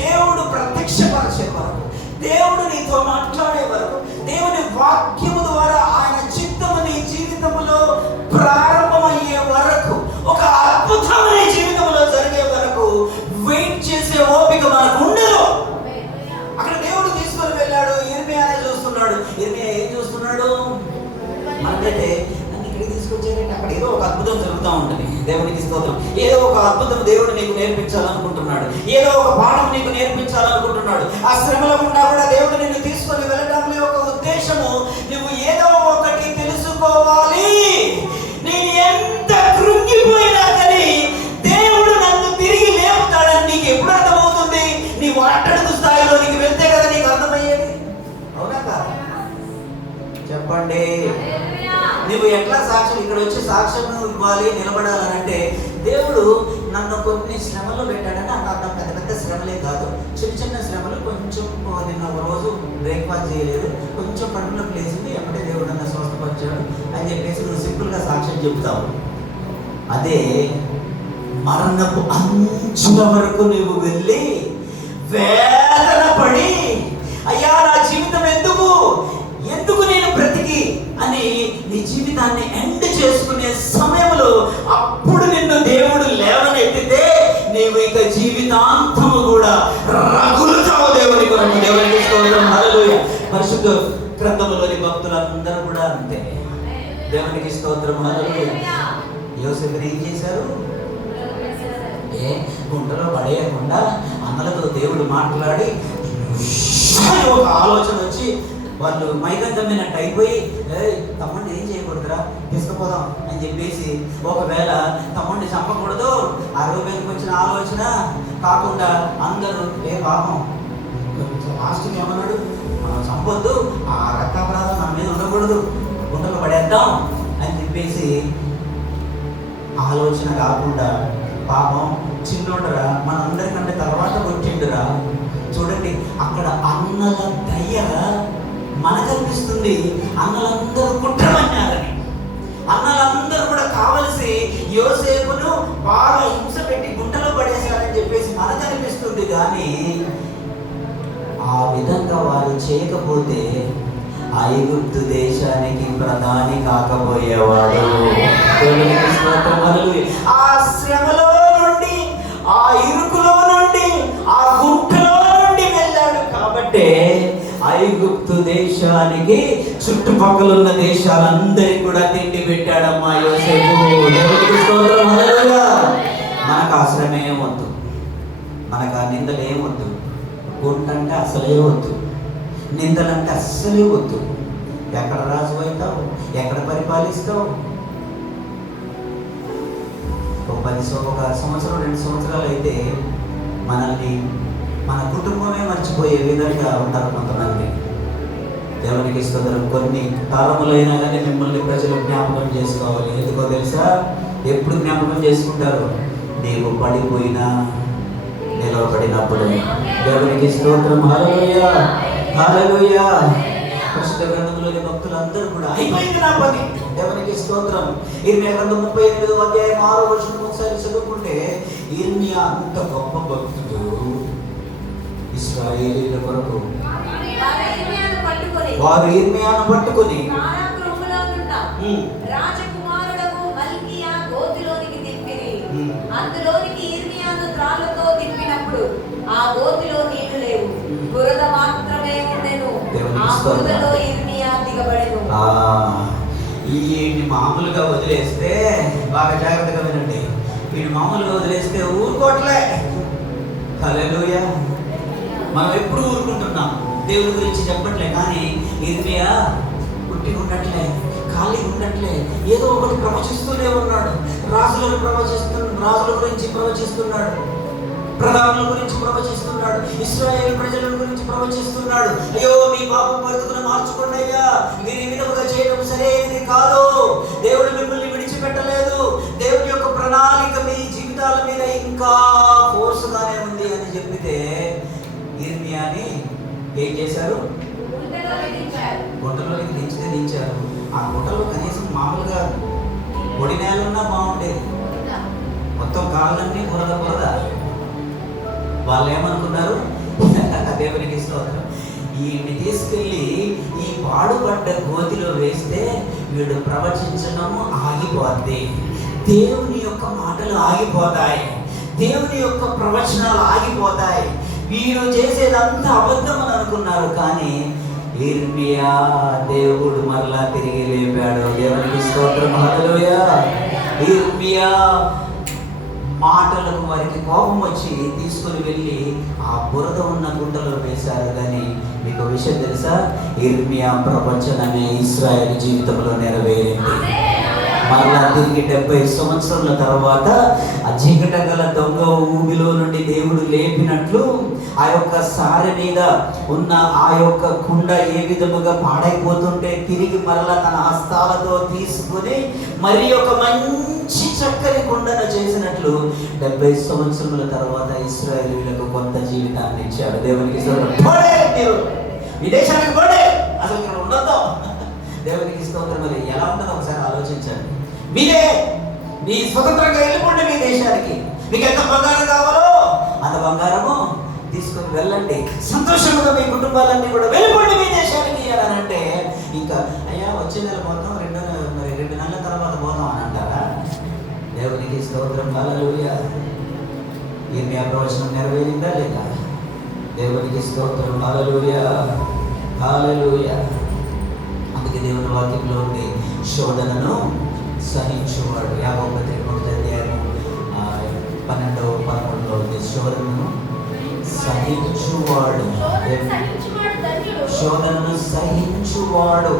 దేవుడు ప్రత్యక్షపరిచే వరకు, దేవుడు నీతో మాట్లాడే వరకు, దేవుని వాక్యము ద్వారా ఆయన చిత్తము నీ జీవితంలో ప్రారంభమయ్యే వరకు, ఒక అద్భుతం నీ జీవితంలో జరిగే వరకు వెయిట్ చేసే ఓపిక మనకు ఉండదు. అక్కడ దేవుడు తీసుకొని వెళ్ళాడు, ఇర్మియానే చూస్తున్నాడు. ఇర్మియా ఏం చూస్తున్నాడు? మనకైతే ఇక్కడికి తీసుకొచ్చారంటే అక్కడ ఏదో ఒక అద్భుతం జరుగుతూ ఉంటుంది. దేవునికి స్తోత్రం. ఏదో ఒక అద్భుతం దేవుడు నీకు నేర్పించాలనుకుంటున్నాడు, ఏదో ఒక పాఠం నీకు నేర్పించాలనుకుంటున్నాడు. ఆ శ్రమలో ఉన్నా కూడా దేవుడు నిన్ను తీసుకొని వెళ్ళడంలో ఒక ఉద్దేశము, నువ్వు ఏదో ఒకటి తెలుసుకోవాలి. నేను ఎంత కృంగిపోయినా కానీ దేవుడు నన్ను తిరిగి లేపుతాడని నీకు ఎప్పుడు అర్థమవుతుంది? నీ మాట్లాడుతూ స్థాయిలో నీకు వెళ్తే కదా నీకు అర్థమయ్యేది. అవునా కాదు? చెప్పండి. నువ్వు ఎట్లా సాక్ష్యం ఇక్కడ వచ్చి సాక్ష్యం ఇవ్వాలి, నిలబడాలనంటే దేవుడు నన్ను కొన్ని శ్రమలు పెట్టాడని అర్థం. పెద్ద పెద్ద శ్రమలే కాదు, చిన్న చిన్న శ్రమలు. కొంచెం నిన్న ఒక రోజు బ్రేక్ఫాస్ట్ చేయలేదు, కొంచెం కడుపులో ప్లేసింది, ఎప్పుడే దేవుడు నన్ను స్వస్థపరిచాడు అని చెప్పేసి నువ్వు సింపుల్గా సాక్ష్యం చెప్తావు. అదే మరణపు అంచుల వరకు నువ్వు వెళ్ళి వేదన పడి, అయ్యా నా జీవితం ఎందుకు నేను బ్రతికి అని నీ జీవితాన్ని ఎండ్ చేసుకునే సమయంలో అప్పుడు నిన్ను దేవుడు లేవనెత్తితే నీవు ఇక జీవితాంతము కూడా రగులుతావు దేవుని కొరకు. దేవునికి స్తోత్రం. హల్లెలూయా. పరిశుద్ధ గ్రంథములోని భక్తులందరూ కూడా అంతే. దేవునికి స్తోత్రం. హల్లెలూయా. యోసేపు ఏం చేశారు? గుంటలో పడేయకుండా అన్నలతో దేవుడు మాట్లాడి ఒక ఆలోచన వచ్చి వాళ్ళు మైకం కమ్మినట్టు అయిపోయి, తమ్ముడిని ఏం చేయకూడదురా, తీసుకుపోదాం అని చెప్పేసి, ఒకవేళ తమ్ముడిని చంపకూడదు, ఆ రూపాయలకు వచ్చిన ఆలోచన కాకుండా అందరూ పాపం లాస్ట్కి ఏమన్నాడు, మనం చంపొద్దు, ఆ రక్తాపరాధం మన మీద ఉండకూడదు, గుంటలో పడేద్దాం అని చెప్పేసి ఆలోచన కాకుండా, పాపం చిన్నోడరా మనందరికంటే తర్వాత కొట్టిండురా. చూడండి అక్కడ అన్నల దయ మనకు అనిపిస్తుంది, అన్నలందరూ కుట్రమన్నారని. అన్నలందరూ కూడా కావలసి యోసేపును బాగా హింస పెట్టి గుంటలో పడేశారని చెప్పేసి మనకు అనిపిస్తుంది. కానీ ఆ విధంగా వారు చేయకపోతే ఐగుప్తు దేశానికి ప్రధాని కాకపోయేవాడు. ఆ శ్రమలో నుండి, ఆ ఇరుకులో నుండి, ఆ గుంటలో నుండి వెళ్ళాడు కాబట్టి ఐగుప్తు దేశానికి చుట్టుపక్కల ఉన్న దేశాలందరికీ కూడా తిండి పెట్టాడమ్మా యోసేపు. మనకు ఆ శ్రమే వద్దు, మనకు ఆ నిందలు ఏమొద్దు, గుంటంటే అసలే వద్దు, నిందలంటే అస్సలే వద్దు. ఎక్కడ రాజు అవుతావు, ఎక్కడ పరిపాలిస్తావు? ఒక సంవత్సరం 2 సంవత్సరాలు అయితే మనల్ని మన కుటుంబమే మర్చిపోయే విధంగా ఉంటారు కొంతమంది. దేవునికి స్తోత్రం. కొన్ని కాలములైనా కానీ మిమ్మల్ని ప్రజలు జ్ఞాపకం చేసుకోవాలి. ఎందుకో తెలుసా? ఎప్పుడు జ్ఞాపకం చేసుకుంటారు? నీవు పడిపోయినా నిలవబడినప్పుడు. దేవునికి స్తోత్రం. హల్లెలూయా, హల్లెలూయా. పరిశుద్ధ గ్రంథంలోని భక్తులందరూ కూడా అయిపోయింది నా పని. దేవునికి స్తోత్రం. ఇర్మియా గ్రంథం 38వ అధ్యాయం 6వ వచనం ఒకసారి చదువుకుంటే, ఇర్మియా అంత గొప్ప భక్తుడు. ఇశ్రాయేలీయుల కొరకు వారు ఇర్మియాను పట్టుకొని రాజకుమారుడకు మల్కీయా గోతిలోనికి దింపిరి. అందులోనికి ఇర్మియాను త్రాళ్ళతో దింపినప్పుడు ఆ గోతిలో నీళ్లు లేవు, బురద మాత్రమే ఉండెను. ఆ బురదలో ఇర్మియా దిగబడెను. వీడిని మామూలుగా వదిలేస్తే, బాగా జాగ్రత్తగా వినండి, వీడిని మామూలుగా వదిలేస్తే ఊరుకోవట్లే. హల్లెలూయా. మనం ఎప్పుడు ఊరుకుంటున్నాం, దేవుడి గురించి చెప్పట్లే. కానీ ఇర్మియా పుట్టి ఉండట్లే, ఖాళీ ఉండట్లే, ఏదో ఒకటి ప్రవచిస్తూనే ఉన్నాడు. రాజుల గురించి ప్రవచిస్తున్నాడు, ప్రధానుల గురించి ప్రవచిస్తున్నాడు, ఇశ్రాయేలు ప్రజల గురించి ప్రవచిస్తున్నాడు. అయ్యో మీ పాపం పరిస్థితులను మార్చుకోండి అయ్యా, మీరు ఈ విధముగా చేయడం సరైనది కాదు, దేవుడు మిమ్మల్ని విడిచిపెట్టలేదు, దేవుడి యొక్క ప్రణాళిక మీ జీవితాల మీద ఇంకా ఫోర్స్గానే ఉంది చేశారు? గుంటలోకి దించారు. గుంటలోకి దించారు. ఆ గుంటలో కనీసం మామూలుగా పొడి నేలన్నా బాగుండేది. మొత్తం కాళ్ళన్నీ బురద. వాళ్ళు ఏమనుకున్నారు? దేవునికి స్తోత్రం, వీడిని తీసుకెళ్ళి ఈ పాడుపడ్డ గోతిలో వేస్తే వీడు ప్రవచించడము ఆగిపోద్ది, దేవుని యొక్క మాటలు ఆగిపోతాయి, దేవుని యొక్క ప్రవచనాలు ఆగిపోతాయి, వీడు చేసేదంతా అబద్ధం అని అనుకున్నారు. కానీ ఇర్మియా దేవుడు మరలా తిరిగి లేపాడు. దేవునికి స్తోత్రం, హల్లెలూయా. ఇర్మియా మాటలకు వారికి కోపం వచ్చి తీసుకుని వెళ్ళి ఆ బురద ఉన్న గుంటలో వేశారు. కానీ మీకు విషయం తెలుసా? ఇర్మియా ప్రవచనమే ఇశ్రాయేలు జీవితంలో నెరవేరింది. మరలా తిరిగి 70 సంవత్సరాల తర్వాత ఆ చీకట గల దొంగ ఊబిలో నుండి దేవుడు లేపినట్లు ఆ యొక్క సారె మీద ఉన్న ఆ యొక్క కుండ ఏ విధముగా పాడైపోతుంటే తిరిగి మరలా తన హస్తాలతో తీసుకుని మరి ఒక మంచి చక్కని కుండను చేసినట్లు 70 సంవత్సరముల తర్వాత ఇశ్రాయేలీయులకు కొత్త జీవితాన్ని ఇచ్చాడు. దేవునికి మీరు విదేశానికి పోండి, అసలు ఇక్కడ ఉండొద్దు. దేవునికి స్తోత్రం. మరి ఎలా ఉంటుందో ఒకసారి ఆలోచించండి. మీరే మీ స్వతంత్రంగా వెళ్ళిపోండి మీ దేశానికి. మీకు ఎంత బంగారం కావాలో అంత బంగారము తీసుకొని వెళ్ళండి, సంతోషంగా మీ కుటుంబాలన్నీ కూడా వెళ్ళిపోండి మీ దేశానికి అని అంటే, ఇంకా అయ్యా వచ్చే నెల పోతాం, 2 నెలల తర్వాత పోతాం అని అంటారా? దేవునికి స్తోత్రం, హల్లెలూయా. ఇర్మియా ప్రవచనం నెరవేరిందా లేదా? దేవునికి స్తోత్రం, హల్లెలూయా, హల్లెలూయా. అందుకే దేవుని వాక్యంలో ఉంది, శోధనను సహించువాడు. 12:13 ఉంది, శోధనను సహించువాడు. శోధనను సహించువాడు.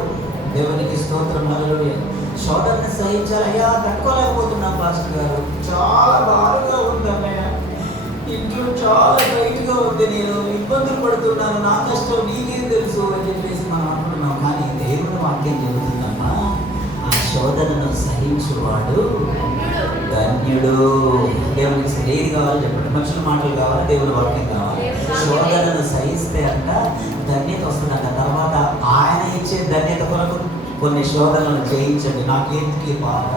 దేవునికి స్తోత్రం, హల్లెలూయా. శోధనను సహించాలయ్యా, తట్టుకోలేకపోతున్నాం పాస్టర్ గారు, చాలా బాగా ఉందన్నయ్య, ఇంట్లో చాలా టైట్గా ఉంది, నేను ఇబ్బందులు పడుతున్నాను, నా కష్టం నీకేం తెలుసు అని చెప్పేసి మనం అనుకుంటున్నాం. కానీ దేవుని వాక్యం చెబుతుందమ్మా, ఆ శోధనను సహించువాడు ధన్యుడు. దేవునికి ఏది కావాలో చెప్పండి, మనుషుల మాటలు కావాలి, దేవుని వాక్యం కావాలి. శోధనను సహిస్తే అంట ధన్యత వస్తుందంట. తర్వాత ఆయన ఇచ్చే ధన్యత కొరకు కొన్ని శోధనలు చేయించండి. నాకెందుకు ఈ బాధ,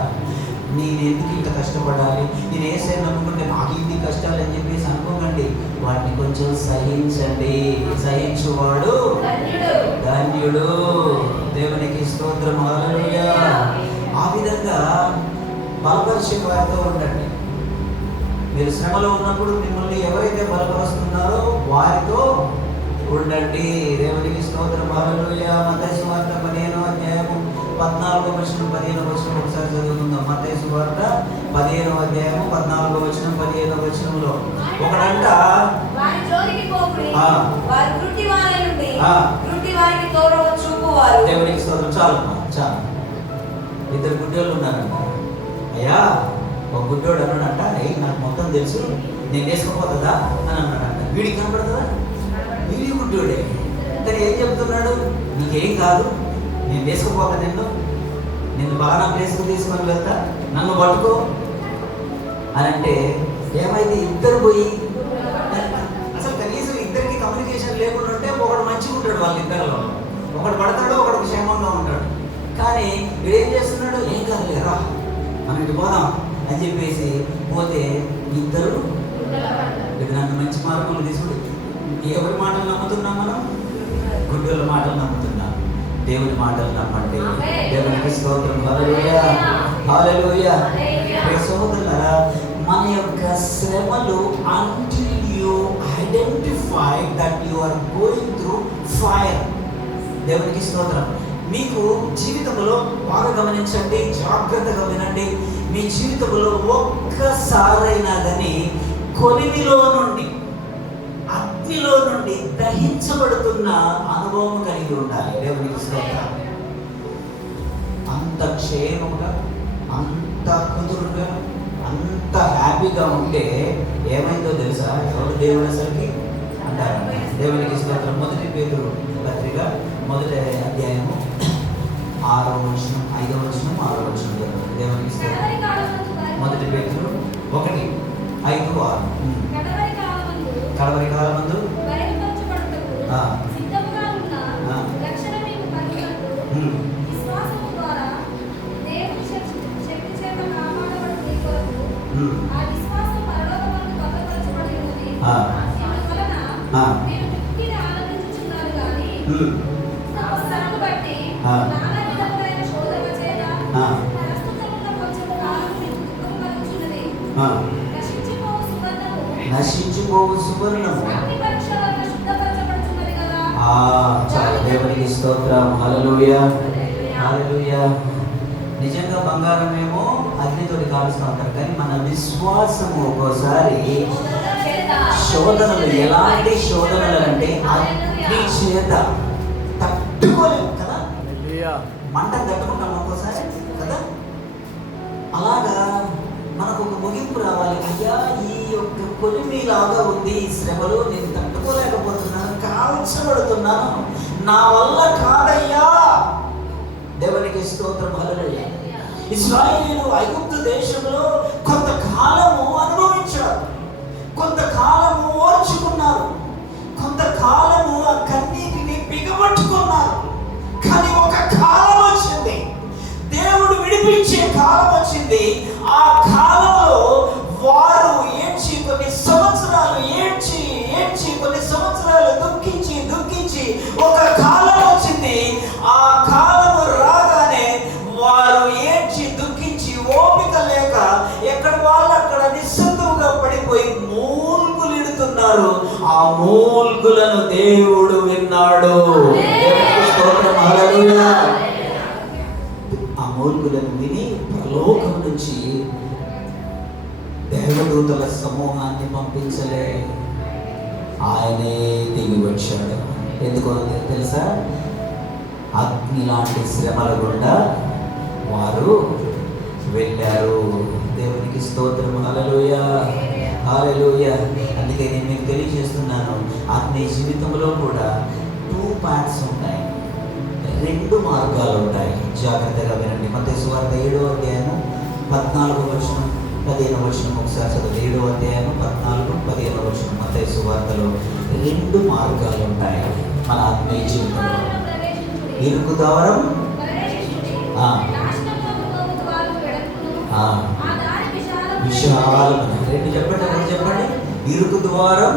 నేను ఎందుకు ఇంత కష్టపడాలి, నేను ఏసైనా నమ్ముకుంటే నాకు ఇన్ని కష్టాలు అని చెప్పేసి అనుకోకండి. వాటిని కొంచెం సహించండి. సహించువాడు ధన్యుడు. దేవునికి స్తోత్రం, హల్లెలూయా. ఆ విధంగా బలపరిచే వారితో ఉండండి. మీరు శ్రమలో ఉన్నప్పుడు మిమ్మల్ని ఎవరైతే బలపరుస్తున్నారో వారితో ఉండండి. దేవునికి స్తోత్రం, హల్లెలూయా. మత్తయి సువార్త 15:14 ఒకసారి చదువుకుందాం. మత్తయి సువార్త 15:14 ఒకడంట, వారి జోలికి పోకుడి, వారు గుడ్డి వారి నుండి గుడ్డి వారికి తోరవ చూపువారు. దేవునికి స్తోత్రం. చాలు. 2 గుడ్డోళ్ళు ఉన్నారంట. అయ్యా, ఒక గుడ్డోడు అన్నాడంట, నాకు మొత్తం తెలుసు, నేను వేసుకోపోతుందా అని అన్నాడంట. వీడికి కనపడుతుందా? వీడి గుడ్డోడే. కానీ ఏం చెప్తున్నాడు? నీకేం కాదు, నేను వేసుకోపోతా, నిన్ను బాగా ప్లేస్కు తీసుకొని వెళ్తా, నన్ను పట్టుకో అని అంటే ఏమైంది? ఇద్దరు పోయి అసలు కనీసం ఇద్దరికి కమ్యూనికేషన్ లేకుండా ఉంటే ఒకడు మంచిగా ఉంటాడు, వాళ్ళిద్దరిలో ఒకడు పడతాడు, ఒకడు క్షేమంగా ఉంటాడు. కానీ వీడేం చేస్తున్నాడు? ఏం కాదు లేరా, మనం ఇటు పోదాం అని చెప్పేసి పోతే ఇద్దరు నన్ను మంచి మార్గంలో తీసుకుంటే ఎవరి మాటలు నమ్ముతున్నాం? మనం గుడ్డల మాటలు నమ్ముతున్నాం. దేవుని మాటలు నమ్మండి. దేవునికి స్తోత్రం, హల్లెలూయా, హల్లెలూయా. సోదరులారా, మన యొక్క శ్రమలు until you identify that you are going through fire. దేవునికి స్తోత్రం. మీకు జీవితంలో బాగా గమనించండి, జాగ్రత్తగా వినండి. మీ జీవితంలో ఒక్కసారైనా కానీ కొలిమిలో నుండి, అగ్నిలో నుండి దహించబడుతున్న అనుభవం కలిగి ఉండాలి. దేవునికి స్తోత్రం. అంత క్షేమంగా, అంత కుదురుగా, అంత హ్యాపీగా ఉంటే ఏమైందో తెలుసా? ఎవరు దేవుడు అసలుకి అంటారు. దేవునికి స్తోత్రం. 1 పేతురు పత్రిక 1వ అధ్యాయము 6వ వచనం, 5వ వచనం, 6వ వచనం. దేవునికి స్తోత్రం. 1 పేతురు 1:5-6. కడవరి కాలమందు ఆ విశ్వాసం పరలోకమందు భద్రపరచబడి ఉన్నది. ఆ. అందువలన ఆ. మీరు మిక్కిలి ఆనందించుచున్నారు గాని అవసరము బట్టి ఆ. నానా విధములైన శోధన చేత ఆ. ప్రస్తుతమున్న కొంచెం కాలం మీకు దుఃఖము కలుగుచున్నది. ఆ. నశించిపోవు సుగంధము నశించిపోవు సువర్ణము. అగ్ని పరీక్ష వలన శుద్ధపరచబడుచున్నది కదా. చాలా దేవునికి స్తోత్రం. హల్లెలూయా, హల్లెలూయా. నిజంగా బంగారం ఏమో అగ్నితోటి కాలుస్తూ ఉంటారు, కానీ మన విశ్వాసము ఒక్కోసారి శోధనలు, ఎలాంటి శోధనలు అంటే అగ్ని చేత తట్టుకోలేము కదా. మంట తట్టుకుంటాం ఒక్కోసారి కదా. అలాగా మనకు ఒక ముగింపు రావాలి. అయ్యా, ఈ యొక్క కొలిమిలాగా ఉంది ఈ శ్రమలు, నేను తట్టుకోలేకపోతున్నాను, కాల్చబడుతున్నాను, నా వల్ల కాదయ్యా. దేవునికి స్తోత్రం. హల్లెలూయా. ఇశ్రాయేలీయులు ఐగుప్తు దేశంలో కొంతకాలము అనుభవించారు, కొంతకాలము ఓర్చుకున్నారు, కొంతకాలము ఆ కన్నీటిని బిగబట్టుకున్నారు. కానీ ఒక కాలం వచ్చింది, దేవుడు విడిపించే కాలం వచ్చింది. ఆ కాలంలో వారు ఏడ్చి కొన్ని సంవత్సరాలు ఏడ్చి ఏడ్చి కొన్ని సంవత్సరాలు దుఃఖించి దుఃఖించి ఒక కాలం వచ్చింది. ఆ కాలము రాగానే వారు ఏడ్చి దుఃఖించి ఓపిక లేక ఎక్కడ వాళ్ళు అక్కడ నిస్సత్తుగా పడిపోయి మూల్గులిడుతున్నారు. ఆ మూల్గులను దేవుడు విన్నాడు. దేవునికి స్తోత్రం. హల్లెలూయా. ఆ మూల్గులను విని పరలోకం నుంచి దేవదూతల సమూహాన్ని పంపించలే, ఆయనే దిగి వచ్చాడు. ఎందుకో తెలుసా? అగ్ని లాంటి శ్రమల గుండా వారు వెళ్ళారు. దేవునికి స్తోత్రం. హల్లెలూయా, హల్లెలూయా. అందుకే నేను మీకు తెలియజేస్తున్నాను, అగ్ని జీవితంలో కూడా 2 పార్ట్స్ ఉంటాయి, 2 మార్గాలు ఉంటాయి. జాగ్రత్తగా వినండి. మత్తయి సువార్త 7వ అధ్యాయం 14వ వచనం 15వ వచనం ఒకసారి చదువు. 7వ అధ్యాయం 14, 15వ వచనం. మత్తయి సువార్తలో 2 మార్గాలు ఉంటాయి మన ఆత్మీయ జీవితంలో. ఇరుకు ద్వారం, విశాలమైన. 2 చెప్పండి, ఒకటి చెప్పండి. ఇరుకు ద్వారం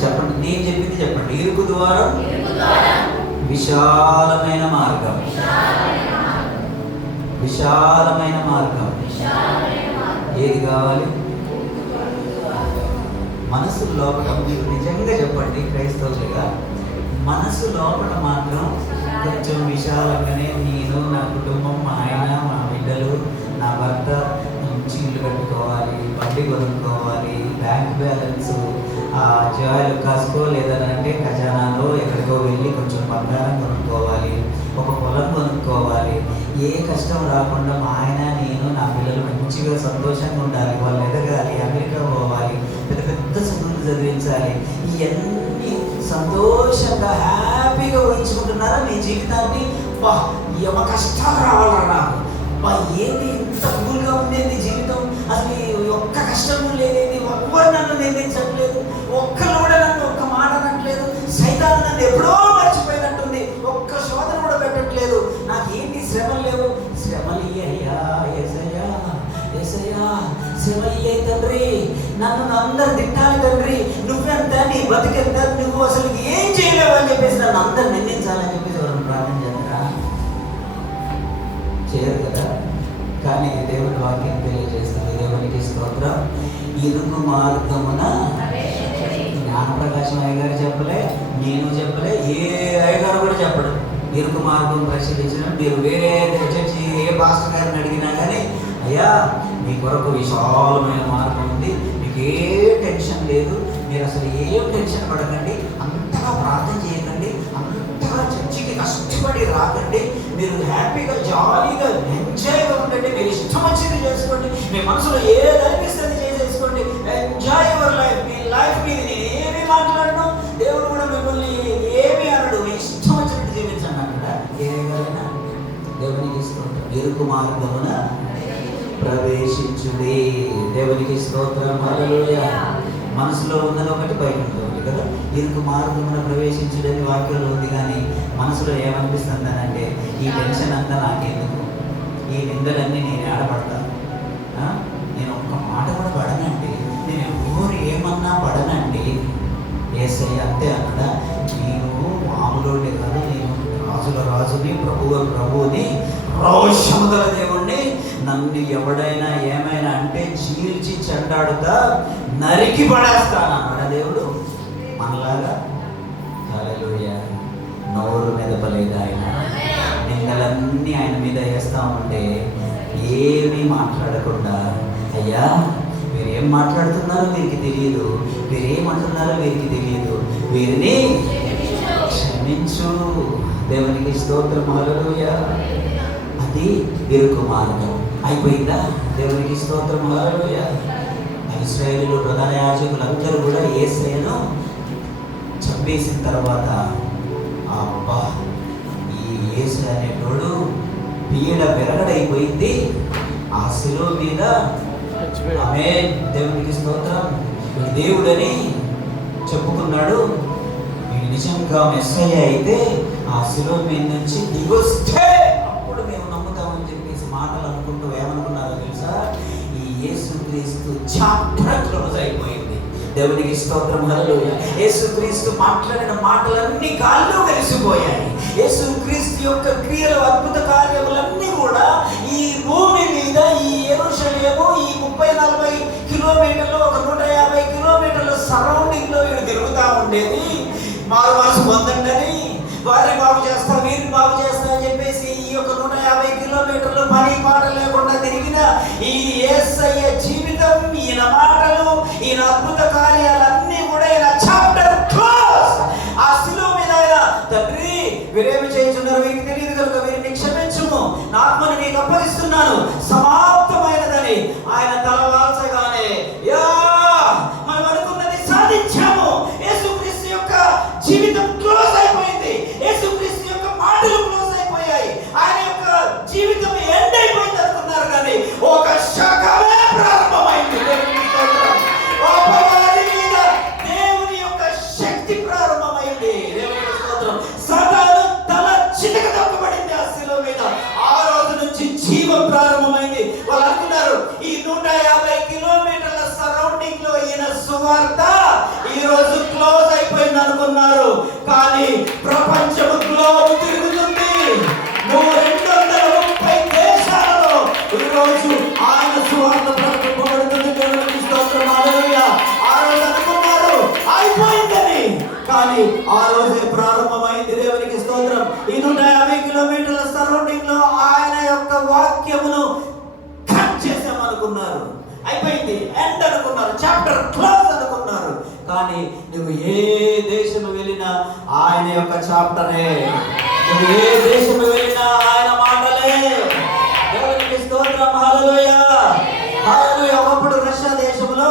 చెప్పండి, నేను చెప్పింది చెప్పండి. ఇరుకు ద్వారం, విశాలమైన మార్గం. విశాలమైన మార్గం. ఏది కావాలి? మనసు లోపల, మీరు నిజంగా చెప్పండి క్రైస్తవులుగా, మనసు లోపల మాత్రం కొంచెం విశాలంగానే నేను, నా కుటుంబం, మా ఆయన, మా బిడ్డలు, నా భర్త మంచి ఇల్లు కట్టుకోవాలి, బండి కొనుక్కోవాలి, బ్యాంక్ బ్యాలెన్స్, జాయిలు కాసుకో, లేదంటే ఖజానాలో ఎక్కడికో వెళ్ళి కొంచెం బంగారం కొనుక్కోవాలి, ఒక పొలం కొనుక్కోవాలి, ఏ కష్టం రాకుండా మా ఆయన, నేను, నా పిల్లలు మంచిగా సంతోషంగా ఉండాలి, వాళ్ళు ఎదగాలి, అమెరికా పోవాలి, పెద్ద పెద్ద చదువులు చదివించాలి. ఇవన్నీ సంతోషంగా హ్యాపీగా ఊహించుకుంటున్నారా మీ జీవితాన్ని? యమ కష్టాలు రావాలన్నా, ఏమి ఇంత కూల్గా ఉండేది జీవితం, అసలు ఒక్క కష్టం లేదేది, ఒక్కరు నన్ను నిందించట్లేదు, ఒక్కరు కూడా నన్ను ఒక్క మాట అనట్లేదు, సైతాను నన్ను ఎప్పుడో మర్చిపోయినట్టుంది, ఒక్క శోధన కూడా పెట్టట్లేదు, నాకేంటి శ్రమలు లేవు. శ్రమలు అయ్యా యేసయ్యా, యేసయ్యా శ్రమయ్యే తండ్రి, నన్ను అందరు తిట్టాలి తండ్రి, నువ్వెంత, నీ బతికెంత, నువ్వు అసలు ఏం చేయలేవు అని చెప్పేసి నన్ను అందరు నిందించాలని చెప్పేసి ఎవరు ప్రార్థన చేస్తారా? చేయరు కదా. కానీ దేవుని వాక్యం తెలియజేస్తుంది. దేవునికి స్తోత్రం. ఇరుకు మార్గమున, జ్ఞానప్రకాశం అయ్యగారు చెప్పలే, నేను చెప్పలే, ఏ అయ్యగారు కూడా చెప్పడు. ఇరుకు మార్గం పరిశీలించిన మీరు వేరే చర్చి ఏ పాస్టర్ గారిని అడిగినా కానీ, అయ్యా మీ కొరకు విశాలమైన మార్గం ఉంది, మీకు ఏ టెన్షన్ లేదు, మీరు అసలు ఏం టెన్షన్ పడకండి, అంతగా ప్రార్థన చేయకండి, అంతగా చర్చికి కష్టపడి రాకండి, మీరు హ్యాపీగా జాలీగా ఎంజాయ్గా ఉండండి, మీరు ఇష్టం వచ్చింది చేసుకోండి, మీ మనసులో ఏది అనిపిస్తుంది చేసేసుకోండి, enjoy your life. Me life మీద నేను ఏమి మాట్లాడను, దేవుడు కూడా మిమ్మల్ని ఏమి అనడు, మీ ఇష్టం వచ్చినట్టు జీవించండి అక్కడ. ఏమైనా దేవునికి స్తోత్రం. ఇరుకు మార్గమున ప్రవేశించుడి. దేవునికి స్తోత్రం. హల్లెలూయా. మనసులో ఉన్నది ఒకటి, బయట ఉన్నది కదా. ఇరుకు మార్గమున ప్రవేశించుడని వాక్యంలో ఉంది, కానీ మనసులో ఏమనిపిస్తుంది అంటే, ఈ టెన్షన్ అంతా నాకెందుకు, ఈ నిందలన్నీ నేను ఏడపడతాను, యేసయ్య అంతే అన్నాడా? నేను మామూలుడే కాదు, నేను రాజుల రాజుని, ప్రభువుని, రోషము గల దేవుణ్ణి. నన్ను ఎవడైనా ఏమైనా అంటే చీల్చి చెండాడుతా నరికి పడేస్తాను అన్నాడా దేవుడు? మనలాగా హల్లెలూయా నోరు మెదపలేదు ఆయన. నిందలన్నీ ఆయన మీద వేస్తా ఉంటే ఏమీ మాట్లాడకుండా, అయ్యా మీరేం మాట్లాడుతున్నారో వీరికి తెలియదు, మీరేమంటున్నారో వీరికి తెలియదు, వీరిని క్షమించు. దేవునికి స్తోత్రం, హల్లెలూయా. అది ఇరుకు మార్గం. అయిపోయిందా? దేవునికి స్తోత్రం, హల్లెలూయా. ఇశ్రాయేలు ప్రధాన యాజకులందరూ కూడా యేసయ్యను చంపేసిన తర్వాత, అబ్బా ఈ యేసు అనేటోడు పీడ విరగడైపోయింది, ఆ శిలువ మీద ఆమేన్ దేవునికి స్తోత్రం, వీడు దేవుడని చెప్పుకున్నాడు, వీడు నిజంగా మెస్సయ్య అయితే ఆ శిలువ మీద నుంచి దిగొస్తే అప్పుడు మేము నమ్ముతామని చెప్పేసి మాటలు అనుకుంటూ ఏమనుకున్నారో తెలుసా? ఈ యేసుక్రీస్తు చాప్టర్ క్లోజ్ అయిపోయింది. దేవునికి స్తోత్రం, హల్లెలూయా. యేసుక్రీస్తు మాట్లాడిన మాటలన్నీ గాల్లో కలిసిపోయాయి. యేసుక్రీస్తు యొక్క క్రియలు, అద్భుత కార్యములన్నీ కూడా ఈ భూమి మీద, ఈ యెరూషలేము, ఈ 30-40 కిలోమీటర్లు, ఒక 150 కిలోమీటర్ల సరౌండింగ్ లో వీడు తిరుగుతూ ఉండేది. మారు మనసు పొందండి, వారిని బాగు చేస్తా, వీరిని బాగు చేస్తా అని చెప్పేసి ఈ యొక్క 150 కిలోమీటర్లు పని పాట లేకుండా తిరిగిన ఈ యేసయ్య జీవితం, ఈయన మాటలు, ఈయన అద్భుత కార్యాలన్నీ కూడా ఈయన చాప్టర్ క్లోజ్. ఆ శిలువ మీద ఆయన, తండ్రి వీరేమి చేస్తున్నారు వీరికి తెలియదు కనుక వీరిని క్షమించుము, నా ఆత్మను నీకు అప్పగిస్తున్నాను, సమాప్తమైనదని ఆయన తల వాల్చగానే యా మనం అనుకున్నది సాధించాము. యేసుక్రీస్తు యొక్క జీవితం క్లోజ్ అయిపోయింది. యేసుక్రీస్తు యొక్క మాటలు క్లోజ్ అయిపోయాయి. ఆయన యొక్క జీవితం ఎండ్ అయిపోయింది అనుకున్నారు, కానీ ఒక శకమే ప్రారంభమైంది. అపవాది మీద దేవుని యొక్క శక్తి ప్రారంభమైంది. దేవునికి స్తోత్రం. సాతాను తల చితక తొక్కబడింది ఆ శిలువ మీద. ఆ రోజు నుంచి జీవం ప్రారంభమైంది. వాళ్ళు అనుకున్నారు ఈ 150 కిలోమీటర్ల సరౌండింగ్ లో ఈయన సువార్త ఈ రోజు క్లోజ్ అయిపోయింది అనుకున్నారు, కానీ ప్రపంచము గ్లోబ్ తిరుగుతుంది. 230 దేశాలలో ఈ రోజు ఆయన సువార్త ప్రకటింపబడుతుంది. దేవునికి స్తోత్రం, హల్లెలూయా. ఆ రోజు అనుకున్నారు అయిపోయిందని, కానీ ఆ రోజే ప్రారంభమైంది. దేవునికి స్తోత్రం. ఈ 150 కిలోమీటర్ల సరౌండింగ్ లో ఆయన యొక్క వాక్యమును కట్ చేసామనుకున్నారు, అయిపోయింది, ఎండ్ అనుకున్నారు, చాప్టర్ క్లోజ్ అనుకున్నారు. కానీ నువ్వు ఏ దేశం వెళ్ళినా ఆయన యొక్క చాప్టరే, నువ్వు ఏ దేశం వెళ్ళినా ఆయన మాటలే. దేవునికి స్తోత్రం, హల్లెలూయా, హల్లెలూయా. ఒకప్పుడు రష్యా దేశంలో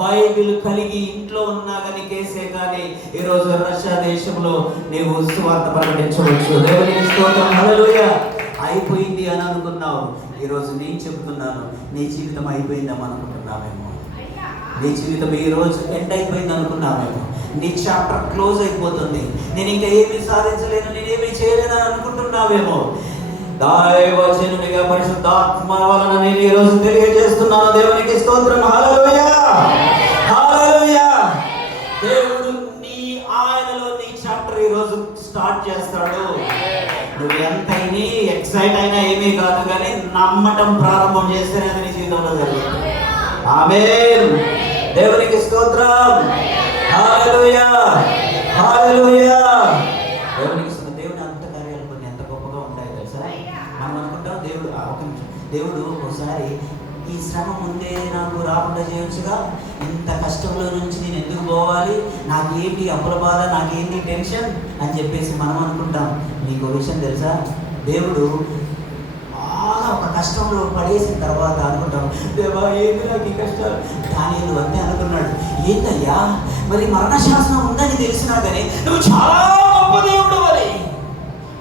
బైబిల్ కలిగి ఇంట్లో ఉన్నా కానీ కేసే, కానీ ఈరోజు రష్యా దేశంలో నీవు సువార్త ప్రకటించవచ్చు. దేవునికి స్తోత్రం, హల్లెలూయా. అయిపోయింది అని అనుకున్నావు, ఈరోజు నేను చెబుతున్నాను, నీ జీవితం అయిపోయిందని అనుకుంటున్నావేమో, నీ జీవితం ఈ రోజు ఎండ్ అయిపోయింది అనుకున్నావేమో, నీ చాప్టర్ క్లోజ్ అయిపోతుంది, నేను ఇంకా ఏమీ సాధించలేను, నేనేమీ చేయలేను అని అనుకుంటున్నావేమో. దైవజనునిగా పరిశుద్ధాత్మ వలన నేను ఈ రోజు తెలియజేస్తున్నాను. దేవునికి స్తోత్రం, హల్లెలూయా, హల్లెలూయా. దేవుడు ఆయనలో నీ చాప్టర్ ఈ రోజు స్టార్ట్ చేస్తాడు. నువ్వు ఎంత ఎక్సైట్ అయినా ఏమీ కాదు, కానీ నమ్మటం ప్రారంభం చేస్తేనే అది నీ జీవితంలో జరుగుతుంది. ఆమేన్. దేవునికి స్తోత్రం, హల్లెలూయా, హల్లెలూయా. దేవునికి స్తోత్రం. దేవుని అద్భుత కార్యాలు కొన్ని ఎంత గొప్పగా ఉంటాయి తెలుసా? మనం అనుకుంటాం దేవుడు ఒకసారి ఈ శ్రమ ముందే నాకు రాకుండా చేయొచ్చుగా, ఇంత కష్టంలో నుంచి నేను ఎందుకు పోవాలి, నాకేంటి అప్పుల బాధ, నాకేంటి టెన్షన్ అని చెప్పేసి మనం అనుకుంటాం. నీకు విషయం తెలుసా? దేవుడు బాగా ఒక కష్టంలో పడేసిన తర్వాత అనుకుంటాం, దేవా ఏంటి నాకు ఈ కష్టాలు. దానియేలు అంతే అనుకున్నాడు, ఏంటయ్యా మరి మరణశాసనం ఉందని తెలిసినా కానీ నువ్వు చాలా గొప్ప దేవుడు, మరి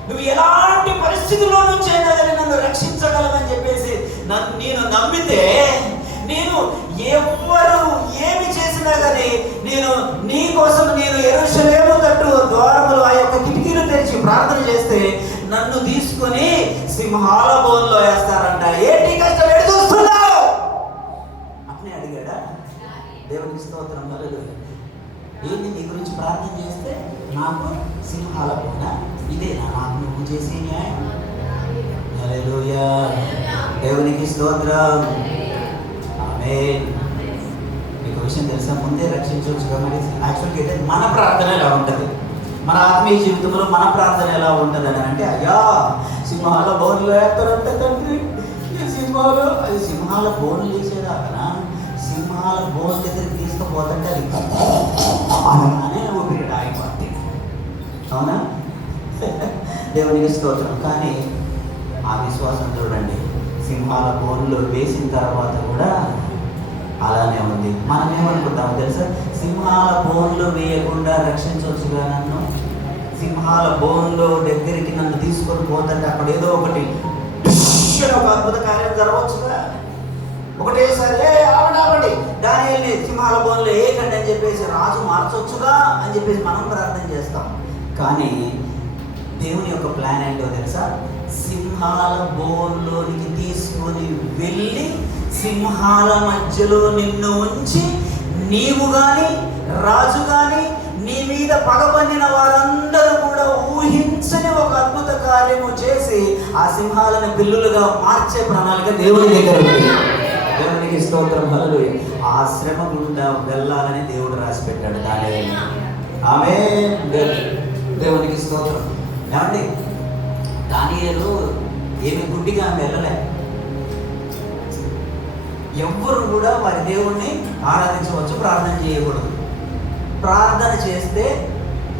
నువ్వు ఎలాంటి పరిస్థితుల్లో నుంచి అయినా కానీ నన్ను రక్షించగలవని చెప్పేసి నేను నమ్మితే, నేను ఎవరు ఏమి చేసినా కానీ నేను నీ కోసం నేను యెరూషలేము తట్టు ద్వారములు ఆ యొక్క కిటికీలు తెరిచి ప్రార్థన చేస్తే నన్ను తీసుకొని సింహాల బోన్లో వేస్తారంట. ఏంటి కష్టం ఎడు చూస్తున్నావు అట్నే అడిగాడా? దేవునికి స్తోత్రం, హల్లెలూయా. ఏంటి నీ గురించి ప్రార్థన ప్రార్థన చేస్తే నాకు సింహాల బోన ఇదేనా నాకు నువ్వు చేసే న్యాయం? హల్లెలూయా, దేవునికి స్తోత్రం. ఆమేన్. మీకు విషయం తెలుసా, ముందే రక్షించవచ్చు కాబట్టి యాక్చువల్గా అయితే మన ప్రార్థన ఎలా ఉంటుంది, మన ఆత్మీయ జీవితంలో మన ప్రార్థన ఎలా ఉంటుంది అని అంటే, అయ్యా సింహాల బోన్లు వేస్తారంటే తండ్రి, సింహాలు అది సింహాల బోన్లు వేసేదాకనా సింహాల బోన్ దగ్గరికి తీసుకుపోతుంటే అది అనగానే ఊపిరి ఆగిపోతుంది. అవునా? దేవునికి స్తోత్రం. కానీ ఆ విశ్వాసం చూడండి, సింహాల బోన్లు వేసిన తర్వాత కూడా అలానే ఉంది. మనం ఏమనుకుంటాము తెలుసా, సింహాల బోన్లు వేయకుండా రక్షించవచ్చుగా నన్ను, సింహాల బోన్లో దగ్గరికి నన్ను తీసుకొని పోతుంటే అక్కడ ఏదో ఒకటి ఒక అద్భుత కార్యం జరగవచ్చుగా, ఒకటేసారి ఆపండి దానిని సింహాల బోన్లో ఏకండి అని చెప్పేసి రాజు మార్చవచ్చుగా అని చెప్పేసి మనం ప్రార్థన చేస్తాం. కానీ దేవుని యొక్క ప్లాన్ ఏంటో తెలుసా, సింహాల బోన్లోనికి తీసుకొని వెళ్ళి సింహాల మధ్యలో నిన్ను ఉంచి నీవు కానీ రాజు కానీ నీ మీద పగబడిన వారందరూ కూడా ఊహించని ఒక అద్భుత కార్యము చేసి ఆ సింహాలను పిల్లులుగా మార్చే ప్రణాళిక దేవుని దగ్గర ఉంది. దేవునికి స్తోత్రం. హల్లెలూయా. ఆ శ్రమ గుండా వెళ్ళాలని దేవుడు రాసి పెట్టాడు. దానియేలు. ఆమేన్. దేవునికి స్తోత్రం. ఏమండి, దానియేలు ఏమి గుడ్డిగా వెళ్ళలే. ఎవ్వరు కూడా వారి దేవుణ్ణి ఆరాధించవచ్చు, ప్రార్థన చేయకూడదు. ప్రార్థన చేస్తే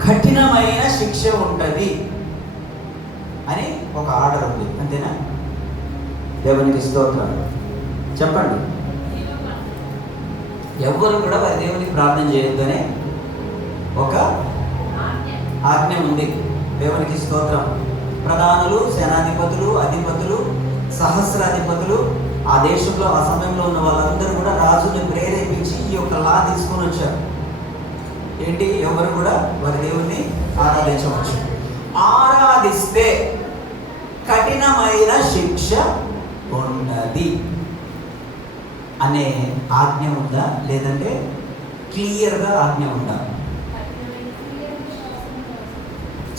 కఠినమైన శిక్ష ఉంటుంది అని ఒక ఆర్డర్ ఉంది, అంతేనా? దేవునికి స్తోత్రం. చెప్పండి, ఎవ్వరు కూడా వారి దేవునికి ప్రార్థన చేయొద్దనే ఒక ఆజ్ఞ ఉంది. దేవునికి స్తోత్రం. ప్రధానులు, సేనాధిపతులు, అధిపతులు, సహస్రాధిపతులు, ఆ దేశంలో ఆ సమయంలో ఉన్న వాళ్ళందరూ కూడా రాజుని ప్రేరేపించి ఈ యొక్క లా తీసుకొని వచ్చారు. ఏంటి, ఎవరు కూడా వారి దేవుణ్ణి ఆరాధించవచ్చు. ఆరాధిస్తే కఠినమైన శిక్ష ఉన్నది అనే ఆజ్ఞ ఉందా, లేదంటే క్లియర్గా ఆజ్ఞ ఉందా?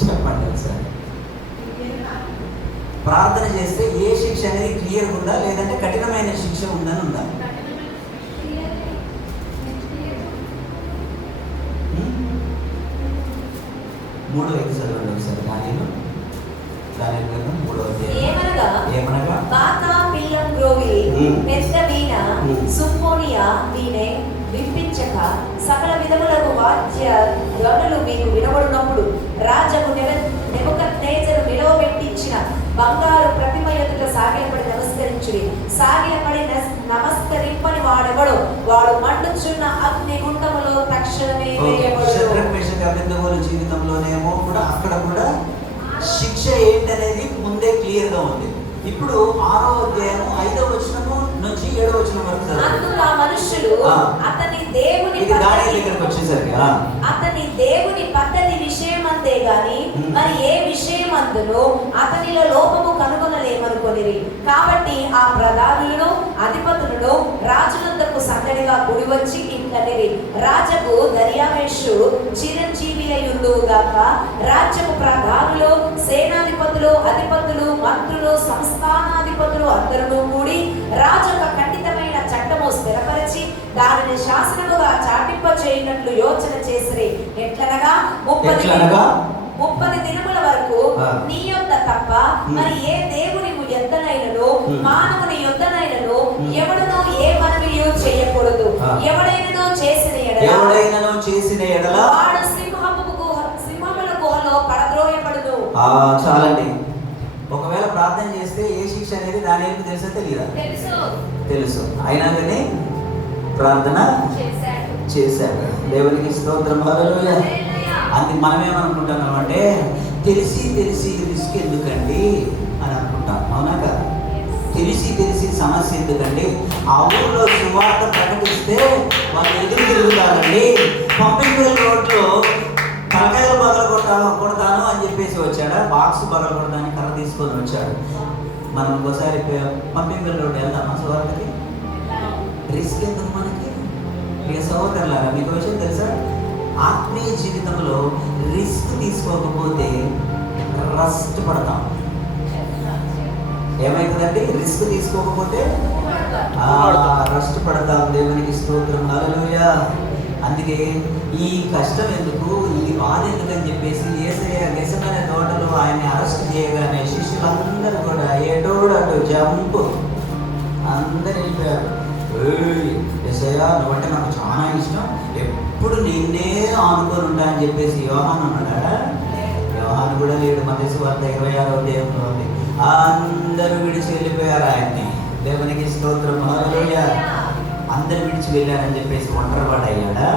చెప్పండి ఒకసారి. ప్రార్థన చేస్తే ఏ శిక్ష అనేది క్లియర్గా ఉందా, లేదంటే కఠినమైన శిక్ష ఉందని ఉందా? మూడో ఎపిసోడ్ ఒకసారి దానిలో మూడో ఏమనగా బాతా పిల్లం గ్రోవిలి పెద్ద వీణ సింఫోనియా వీణే వినిపించక సకల విధములకు వాద్య ధ్వనులు మీకు వినబడినప్పుడు రాజము నెబుకద్నెజరు నిలవబెట్టించిన బంగారు ప్రతిమ ఎదుట సాగిలపడి నమస్కరించుడి. సాగిలపడి నమస్కరింపని వాడెవడో వాడు మండుచున్న అగ్ని గుండములో తక్షణమే వేయబడును. జీవితంలోనేమో కూడా అక్కడ కూడా శిక్ష ఏంటనేది ముందే క్లియర్ గా ఉంది. ఇప్పుడు 6వ అధ్యాయం 5వ వచనము నుంచి 7వ వచనం వరకు అందులో ఆ మనుషులు అతని దేవుని దగ్గరకు వచ్చేసరికి అతని దేవుని పద్ధతి విషయమంతే గాని మరి ఏ విషయమందును అతనిలో లోపము కనుగొనలేమనుకొనిరి. కాబట్టి ఆ ప్రధానులను అధిపతులను రాజులందరకు సంగడిగా కూడి వచ్చి ఇంకనిరి, రాజకు దర్యావేషు చిరంజీవియుండుగాక. రాజ్యపు ప్రధానులు, సేనాధిపతులు, అధిపతులు, మంత్రులు, సంస్థానాధిపతులు అందరూ కూడి రాజు ఒక ఖండితమైన చట్టము స్థిరపరిచి దానిని శాసనముగా చాటింప చేయనట్లు యోచన చేసిరి. ఎట్లనగా 30 దినముల వరకు నీ యొద్ద తప్ప మరి ఏ దేవుని యొద్దనైనను మానవుని యొద్దనైనను ఎవడునో ఏ మనవియు చేయకూడదు. ఎవడైనను చేసిన ఎడల వాడు సింహముల గుహలో పడద్రోయబడును. చాలండి. ఒకవేళ ప్రార్థన చేస్తే ఏ శిక్ష అనేది దానియేలుకు తెలుసా తెలియదా? తెలుసు. అయినా కానీ ప్రార్థన చేశాడు. దేవునికి స్తోత్రం. హల్లెలూయా. అది మనమేమనుకుంటున్నాం అంటే తెలిసి రిస్క్ ఎందుకండి అని అనుకుంటాం. అవునా కదా? తెలిసి సమస్య ఎందుకండి? ఆ ఊళ్ళో సువార్త ప్రకటిస్తే వాళ్ళు ఎదురు తిరుగుతారండి. పంపింగ్ రోడ్లో తలకాయలు కొడతాను అని చెప్పేసి వచ్చాడా, బాక్స్ బగలు కొడతానికి కర్ర తీసుకొని వచ్చాడు. మనం ఇంకోసారి పంపింగ్ రోడ్ వెళ్దామా సువార్తకి? రిస్క్ ఎందుకు మనకి? ఇక సహోదరులారా, మీకు విషయం తెలుసా? ఆత్మీయ జీవితంలో రిస్క్ తీసుకోకపోతే రస్ట్ పడతాం. ఏమైతుందండి? రిస్క్ తీసుకోకపోతే రస్ట్ పడతాం. దేవునికి స్తోత్రం, హల్లెలూయా. అందుకే ఈ కష్టం ఎందుకు, ఈ బాధ ఎందుకు అని చెప్పేసి యేసయ్య గెసెమనే తోటలో ఆయన్ని అరెస్ట్ చేయగానే శిష్యులందరూ కూడా ఏటోడు అటు జంపు అందరు వెళ్ళిపోయారు. యేసయ్య నువ్వంటే నాకు చాలా ఇష్టం, ఎప్పుడు నిన్నే ఆనుకొని ఉంటా అని చెప్పేసి యోహాను అన్నాడా? యోహాను కూడా లేడు. మత్తయి సువార్త 26వ అధ్యాయంలో ఉంది. అందరూ విడిచి వెళ్ళిపోయారు ఆయన్ని. దేవునికి స్తోత్రం, హల్లెలూయా. అందరు విడిచి వెళ్ళారని చెప్పేసి ఒంటరివాడు అయ్యాడా?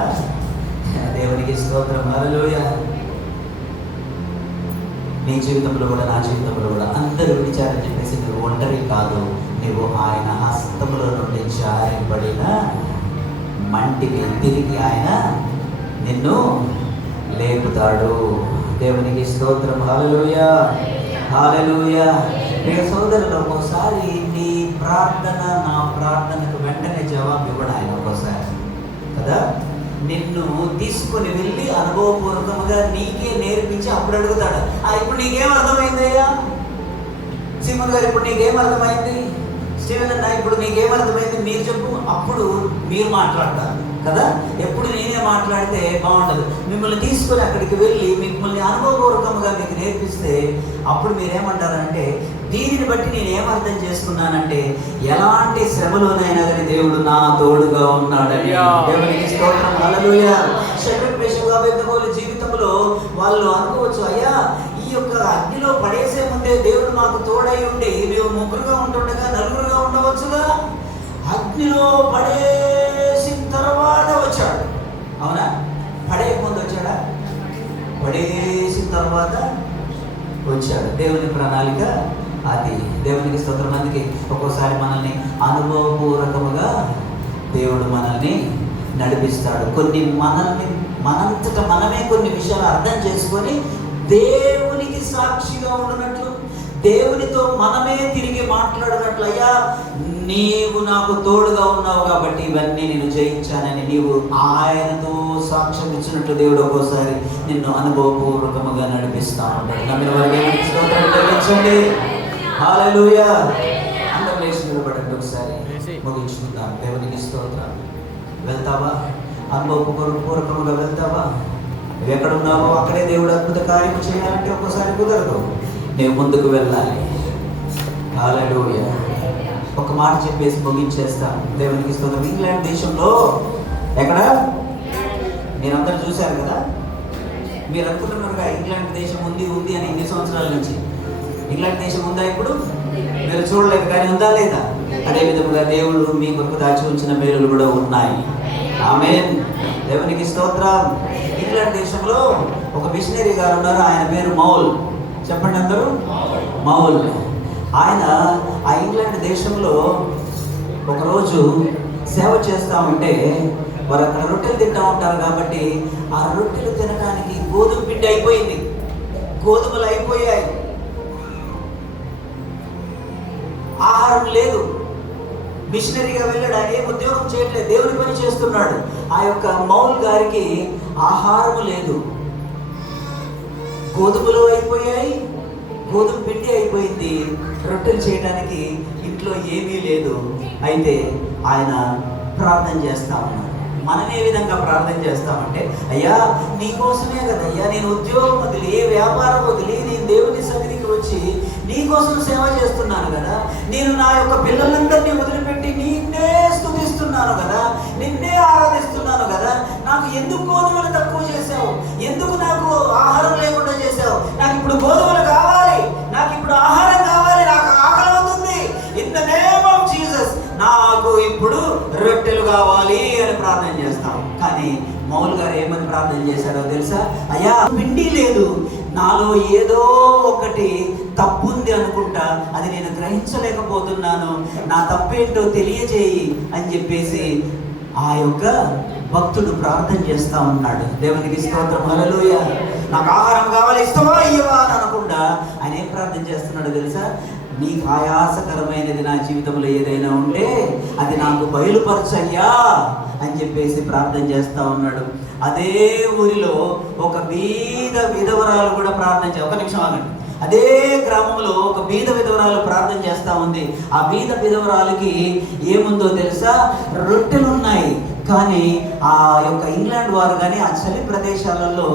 దేవునికి స్తోత్రం, హల్లెలూయా. నీ జీవితంలో కూడా నా జీవితంలో కూడా అందరూ విడిచారని చెప్పేసి నువ్వు ఒంటరి కాదు. నువ్వు ఆయన హస్తములో నుండి జారిపడిన మంటికి తిరిగి ఆయన నిన్ను లేపుతాడు. దేవునికి స్తోత్రం, హల్లెలూయా, హల్లెలూయా. ప్రియ సోదరులు, ఒక్కోసారి నీ ప్రార్థన నా ప్రార్థనకు వెంటనే జవాబు ఇవ్వడు ఆయన. ఒక్కోసారి కదా నిన్ను తీసుకుని వెళ్ళి అనుభవపూర్వకంగా నీకే నేర్పించి అప్పుడు అడుగుతాడు, ఇప్పుడు నీకేం అర్థమైందయ్యా? సింహన్ గారు, ఇప్పుడు నీకేం అర్థమైంది? స్టీవెన్ అన్న, ఇప్పుడు నీకేం అర్థమైంది మీరు చెప్పు. అప్పుడు మీరు మాట్లాడతారు కదా. ఎప్పుడు నేనే మాట్లాడితే బాగుండదు. మిమ్మల్ని తీసుకొని అక్కడికి వెళ్ళి మిమ్మల్ని అనుభవపూర్వకంగా మీకు నేర్పిస్తే అప్పుడు మీరేమంటారంటే, దీనిని బట్టి నేను ఏమర్థం చేసుకున్నానంటే, ఎలాంటి శ్రమలోనైనా కానీ దేవుడు నా తోడుగా ఉన్నాడని. దేవునికి స్తోత్రం, హల్లెలూయా. షడ్రక్ మేషక్ అబేద్నెగోల జీవితంలో వాళ్ళు అనుకోవచ్చు, అయ్యా ఈ యొక్క అగ్నిలో పడేసే ముందే దేవుడు మాకు తోడై ఉండి మేము ముగ్గురుగా ఉంటుండగా నలుగురుగా ఉండవచ్చుగా. అగ్నిలో పడేసిన తర్వాత వచ్చాడు. అవునా? పడేయ ముందు వచ్చాడా? పడేసిన తర్వాత వచ్చాడు. దేవుని ప్రణాళిక అది. దేవునికి స్తోత్రం. అందుకే ఒక్కోసారి మనల్ని అనుభవపూర్వకముగా దేవుడు మనల్ని నడిపిస్తాడు. కొన్ని మనంతట మనమే కొన్ని విషయాలు అర్థం చేసుకొని దేవునికి సాక్షిగా ఉండినట్లు, దేవునితో మనమే తిరిగి మాట్లాడినట్లు, అయ్యా నీవు నాకు తోడుగా ఉన్నావు కాబట్టి ఇవన్నీ నేను జయించానని నీవు ఆయనతో సాక్ష్యం ఇచ్చినట్లు దేవుడు ఒక్కోసారి నిన్ను అనుభవపూర్వకముగా నడిపిస్తా ఉంటాడు. నమ్మిన వారికి స్తోత్రం చెల్లించండి. హల్లెలూయా. అందరూ లేచి నిలబడండి, ఒకసారి ముగించుకుందాం. దేవునికి స్తోత్రం. వెళ్తావా? అనుభవపూర్వకముగా వెళ్తావా? నువ్వు ఎక్కడున్నావో అక్కడే దేవుడు అద్భుత కార్యం చేయాలంటే ఒక్కసారి కుదరదు. నువ్వు ముందుకు వెళ్ళాలి. హల్లెలూయా. ఒక మాట చెప్పేసి ముగించేస్తాం. దేవునికి స్తోత్రం. ఇంగ్లాండ్ దేశంలో ఎక్కడ మీరందరూ చూశారు కదా. మీరు అనుకుంటున్నారుగా ఇంగ్లాండ్ దేశం ఉంది అని ఇన్ని సంవత్సరాల నుంచి. ఇంగ్లాండ్ దేశం ఉందా ఇప్పుడు? మీరు చూడలేదు కానీ ఉందా లేదా? అదే విధముగా దేవుడు మీ కొరకు దాచి ఉంచిన మేలులు కూడా ఉన్నాయి. ఆమేన్. దేవునికి స్తోత్రం. ఇంగ్లాండ్ దేశంలో ఒక మిషనరీ గారు ఉన్నారు. ఆయన పేరు మౌల్. చెప్పండి అందరూ. మౌల్. ఆయన ఆ ఇంగ్లాండ్ దేశంలో ఒకరోజు సేవ చేస్తూ ఉంటే వారు అక్కడ రొట్టెలు తింటూ ఉంటారు కాబట్టి ఆ రొట్టెలు తినడానికి గోధుమ పిండి అయిపోయింది, గోధుమలు అయిపోయాయి, ఆహారం లేదు. మిషనరీగా వెళ్ళాడు. ఆయన ఏం ఉద్యోగం చేయట్లేదు, దేవుని పని చేస్తున్నాడు. ఆ యొక్క మౌల్ గారికి ఆహారం లేదు, గోధుమలు అయిపోయాయి, గోధుమ పిండి అయిపోయింది, రొట్టెలు చేయడానికి ఇంట్లో ఏమీ లేదు. అయితే ఆయన ప్రార్థన చేస్తా ఉన్నాడు. మనం ఏ విధంగా ప్రార్థన చేస్తామంటే, అయ్యా నీకోసమే కదయ్యా నేను ఉద్యోగం వదిలి, వ్యాపారం వదిలి, నేను దేవుని సన్నిధికి వచ్చి నీకోసం సేవ చేస్తున్నాను కదా, నేను నా యొక్క పిల్లలందరినీ వదిలిపెట్టి నిన్నే స్తుతిస్తున్నాను కదా, నిన్నే ఆరాధిస్తున్నాను కదా, నాకు ఎందుకు గోధుమలు తక్కువ చేశావు? ఎందుకు నాకు ఆహారం లేకుండా చేశావు? నాకు ఇప్పుడు గోధుమలు కావాలి, నాకు ఇప్పుడు ఆహారం కావాలి, నాకు ఆకలి అవుతుంది. In the name of Jesus నాకు ఇప్పుడు రొట్టెలు కావాలి అని ప్రార్థన చేస్తాం. కానీ మౌల్ గారు ఏమని ప్రార్థన చేశారో తెలుసా? అయ్యా పిండి లేదు, నాలో ఏదో ఒకటి తప్పు ఉంది అనుకుంటా, అది నేను గ్రహించలేకపోతున్నాను, నా తప్పేంటో తెలియజేయి అని చెప్పేసి ఆ యొక్క భక్తుడు ప్రార్థన చేస్తా ఉన్నాడు. దేవునికి స్తోత్రం, హల్లెలూయా. నాకు ఆహారం కావాలి, ఇస్తావా ఇయ్యవా అని అనకుండా ఆయన ఏం ప్రార్థన చేస్తున్నాడో తెలుసా? నీకు ఆయాసకరమైనది నా జీవితంలో ఏదైనా ఉంటే అది నాకు బయలుపరచయ్యా అని చెప్పేసి ప్రార్థన చేస్తా ఉన్నాడు. అదే ఊరిలో ఒక బీద విధవరాలు కూడా ప్రార్థన ఒక నిమిషం ఆగండి. అదే గ్రామంలో ఒక బీద విధవరాలు ప్రార్థన చేస్తూ ఉంది. ఆ బీద విధవరాలకి ఏముందో తెలుసా? రొట్టెలు ఉన్నాయి. కానీ ఆ యొక్క ఇంగ్లాండ్ వారు కానీ ఆ చలి ప్రదేశాలలో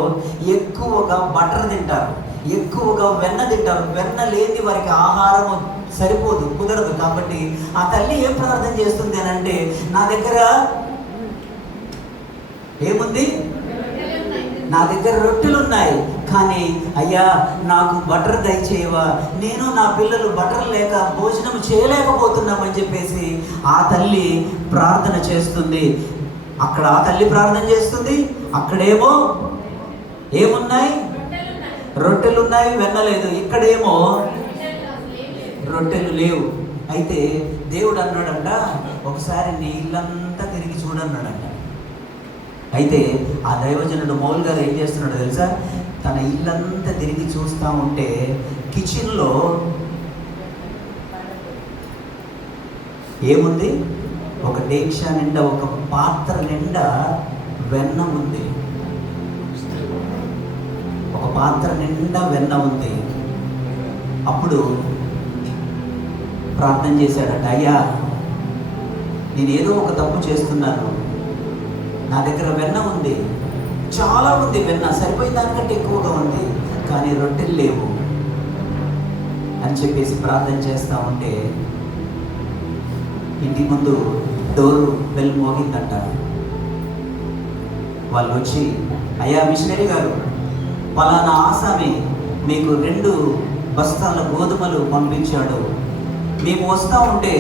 ఎక్కువగా బటర్ తింటారు, ఎక్కువగా వెన్న తింటారు. వెన్న లేని వారికి ఆహారం సరిపోదు, కుదరదు. కాబట్టి ఆ తల్లి ఏం ప్రార్థన చేస్తుంది అని అంటే, నా దగ్గర ఏముంది? నా దగ్గర రొట్టెలు ఉన్నాయి, కానీ అయ్యా నాకు బటర్ దయచేయవా, నేను నా పిల్లలు బటర్ లేక భోజనం చేయలేకపోతున్నామని చెప్పేసి ఆ తల్లి ప్రార్థన చేస్తుంది. అక్కడ ఆ తల్లి ప్రార్థన చేస్తుంది, అక్కడేమో ఏమున్నాయి? రొట్టెలు ఉన్నాయి, వెన్నలేదు. ఇక్కడేమో రొట్టెలు లేవు. అయితే దేవుడు అన్నాడంట, ఒకసారి నీ ఇల్లంతా తిరిగి చూడన్నాడంట. అయితే ఆ దైవజనుడు మౌల్ గారు ఏం చేస్తున్నాడో తెలుసా? తన ఇల్లంతా తిరిగి చూస్తూ ఉంటే కిచెన్లో ఏముంది? ఒక డేక్షా నిండా, ఒక పాత్ర నిండా వెన్న ఉంది. ఒక పాత్ర నిండా వెన్న ఉంది. అప్పుడు ప్రార్థన చేశాడట, అయ్యా నేనేదో ఒక తప్పు చేస్తున్నాను, నా దగ్గర వెన్న ఉంది, చాలా ఉంది వెన్న, సరిపోయిన దానికంటే ఎక్కువగా ఉంది, కానీ రొట్టెలు లేవు అని చెప్పేసి ప్రార్థన చేస్తూ ఉంటే ఇంటి ముందు డోరు బెల్ మోగిందంట. వాళ్ళు వచ్చి, అయ్యా మిషనరీ గారు, పలానా ఆసామి మీకు 2 బస్తాల గోధుమలు పంపించాడు. మేము వస్తూ ఉంటే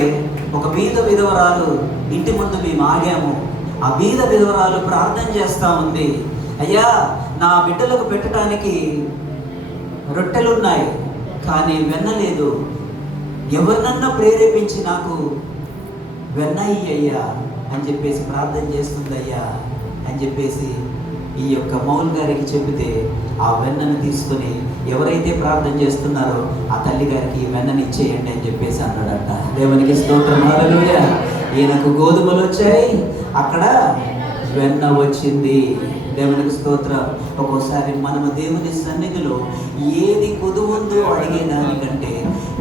ఒక బీద విధవరాలు ఇంటి ముందు మేము ఆగాము. ఆ బీద విధవరాలు ప్రార్థన చేస్తూ ఉంది, అయ్యా నా బిడ్డలకు పెట్టడానికి రొట్టెలున్నాయి, కానీ వెన్న లేదు, ఎవరినన్నా ప్రేరేపించి నాకు వెన్న ఇయ్యయ్యా అని చెప్పేసి ప్రార్థన చేస్తుంది అయ్యా అని చెప్పేసి ఈ యొక్క మౌల్ గారికి చెబితే, ఆ వెన్నను తీసుకొని ఎవరైతే ప్రార్థన చేస్తున్నారో ఆ తల్లి గారికి వెన్నని ఇచ్చేయండి అని చెప్పేసి అన్నాడట. దేవునికి స్తోత్రం, హల్లెలూయా. ఈయనకు గోధుమలు వచ్చాయి, అక్కడ వెన్న వచ్చింది. దేవునికి స్తోత్రం. ఒక్కోసారి మనము దేవుని సన్నిధిలో ఏది కొదువుందో అడిగేదానికంటే,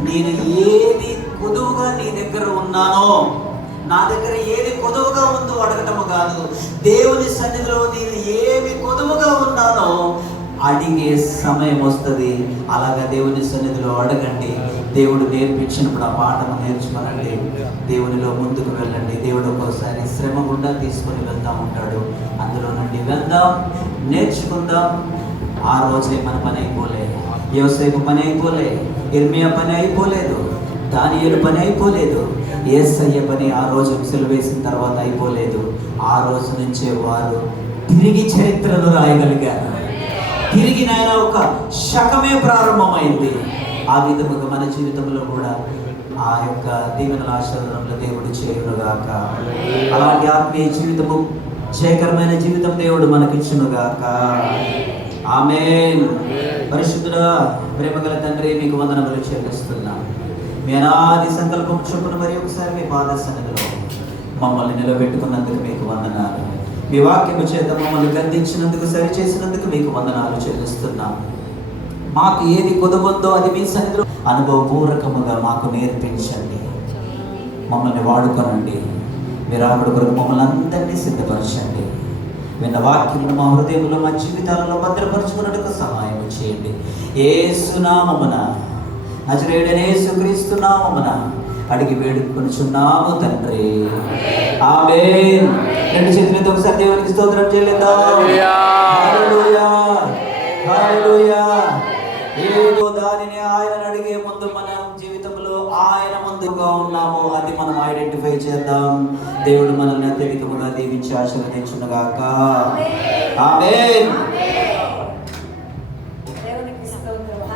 నేను ఏది కొదువుగా నీ దగ్గర ఉన్నానో, నా దగ్గర ఏది కొదువుగా ఉందో అడగటము కాదు, దేవుని సన్నిధిలో నేను ఏమి కొదువుగా ఉన్నానో అడిగే సమయం వస్తుంది. అలాగా దేవుని సన్నిధిలో అడగండి. దేవుడు నేర్పించినప్పుడు ఆ పాఠము నేర్చుకోనండి, దేవునిలో ముందుకు వెళ్ళండి. దేవుడు ఒక్కోసారి శ్రమ గుండా తీసుకొని వెళ్తూ ఉంటాడు. అందులో నుండి వెళ్దాం, నేర్చుకుందాం. ఆ రోజే మన పని అయిపోలే, యోసేపు పని అయిపోలే, ఇర్మియా పని అయిపోలేదు, దానియేలు పని అయిపోలేదు, యేసయ్య పని ఆ రోజు సిలువేసిన తర్వాత అయిపోలేదు. ఆ రోజు నుంచే వారు తిరిగి చరిత్రను రాయగలిగారు. తిరిగి నాయన ఒక శకమే ప్రారంభమైంది. ఆ విధముగా మన జీవితంలో కూడా ఆ యొక్క దీవెనల ఆశీర్వాదంలో దేవుడు చేయునుగాక. అలాంటి ఆత్మీయ జీవితము, జయకరమైన జీవితం దేవుడు మనకిచ్చునుగాక. ఆమేన్. పరిశుద్ధుడా, ప్రేమగల తండ్రి, మీకు వందనములు చెల్లిస్తున్నాం. మీ అనాది సంకల్పం చొప్పున మరి ఒకసారి మీ పాద సన్నిధిలో మమ్మల్ని నిలబెట్టుకున్నందుకు మీకు వందనాలు. మీ వాక్యము చేత మమ్మల్ని గద్దించినందుకు, సరిచేసినందుకు మీకు వందనాలు చెల్లిస్తున్నాం. మాకు ఏది కొదువుందో అది మీ సన్నిధిలో అనుభవపూర్వకముగా మాకు నేర్పించండి. మమ్మల్ని వాడుకోనండి. మీరు ఆవిడ కొరకు మమ్మల్ని అందరినీ సిద్ధపరచండి. విన్న వాక్యమును మా హృదయంలో, మా జీవితాలలో భద్రపరచుకున్నట్టుకు సహాయం చేయండి. యేసు నామమున, నజరేయుడైన యేసుక్రీస్తు నామమున అడిగి వేడుకొనుచున్నాము తండ్రి. ఆమేన్. 2 చేతులతో ఒకసారి దేవునికి స్తోత్రం చెల్లిద్దాం. హల్లెలూయా, హల్లెలూయా. ఏదో దానిని ఆయన అడిగే ముందు మన జీవితంలో ఆయన ముందుగా ఉన్నాము, అది మనం ఐడెంటిఫై చేద్దాం. దేవుడు మనల్ని అత్యధికముగా దీవించి ఆశీర్వదించునుగాక. ఆమేన్.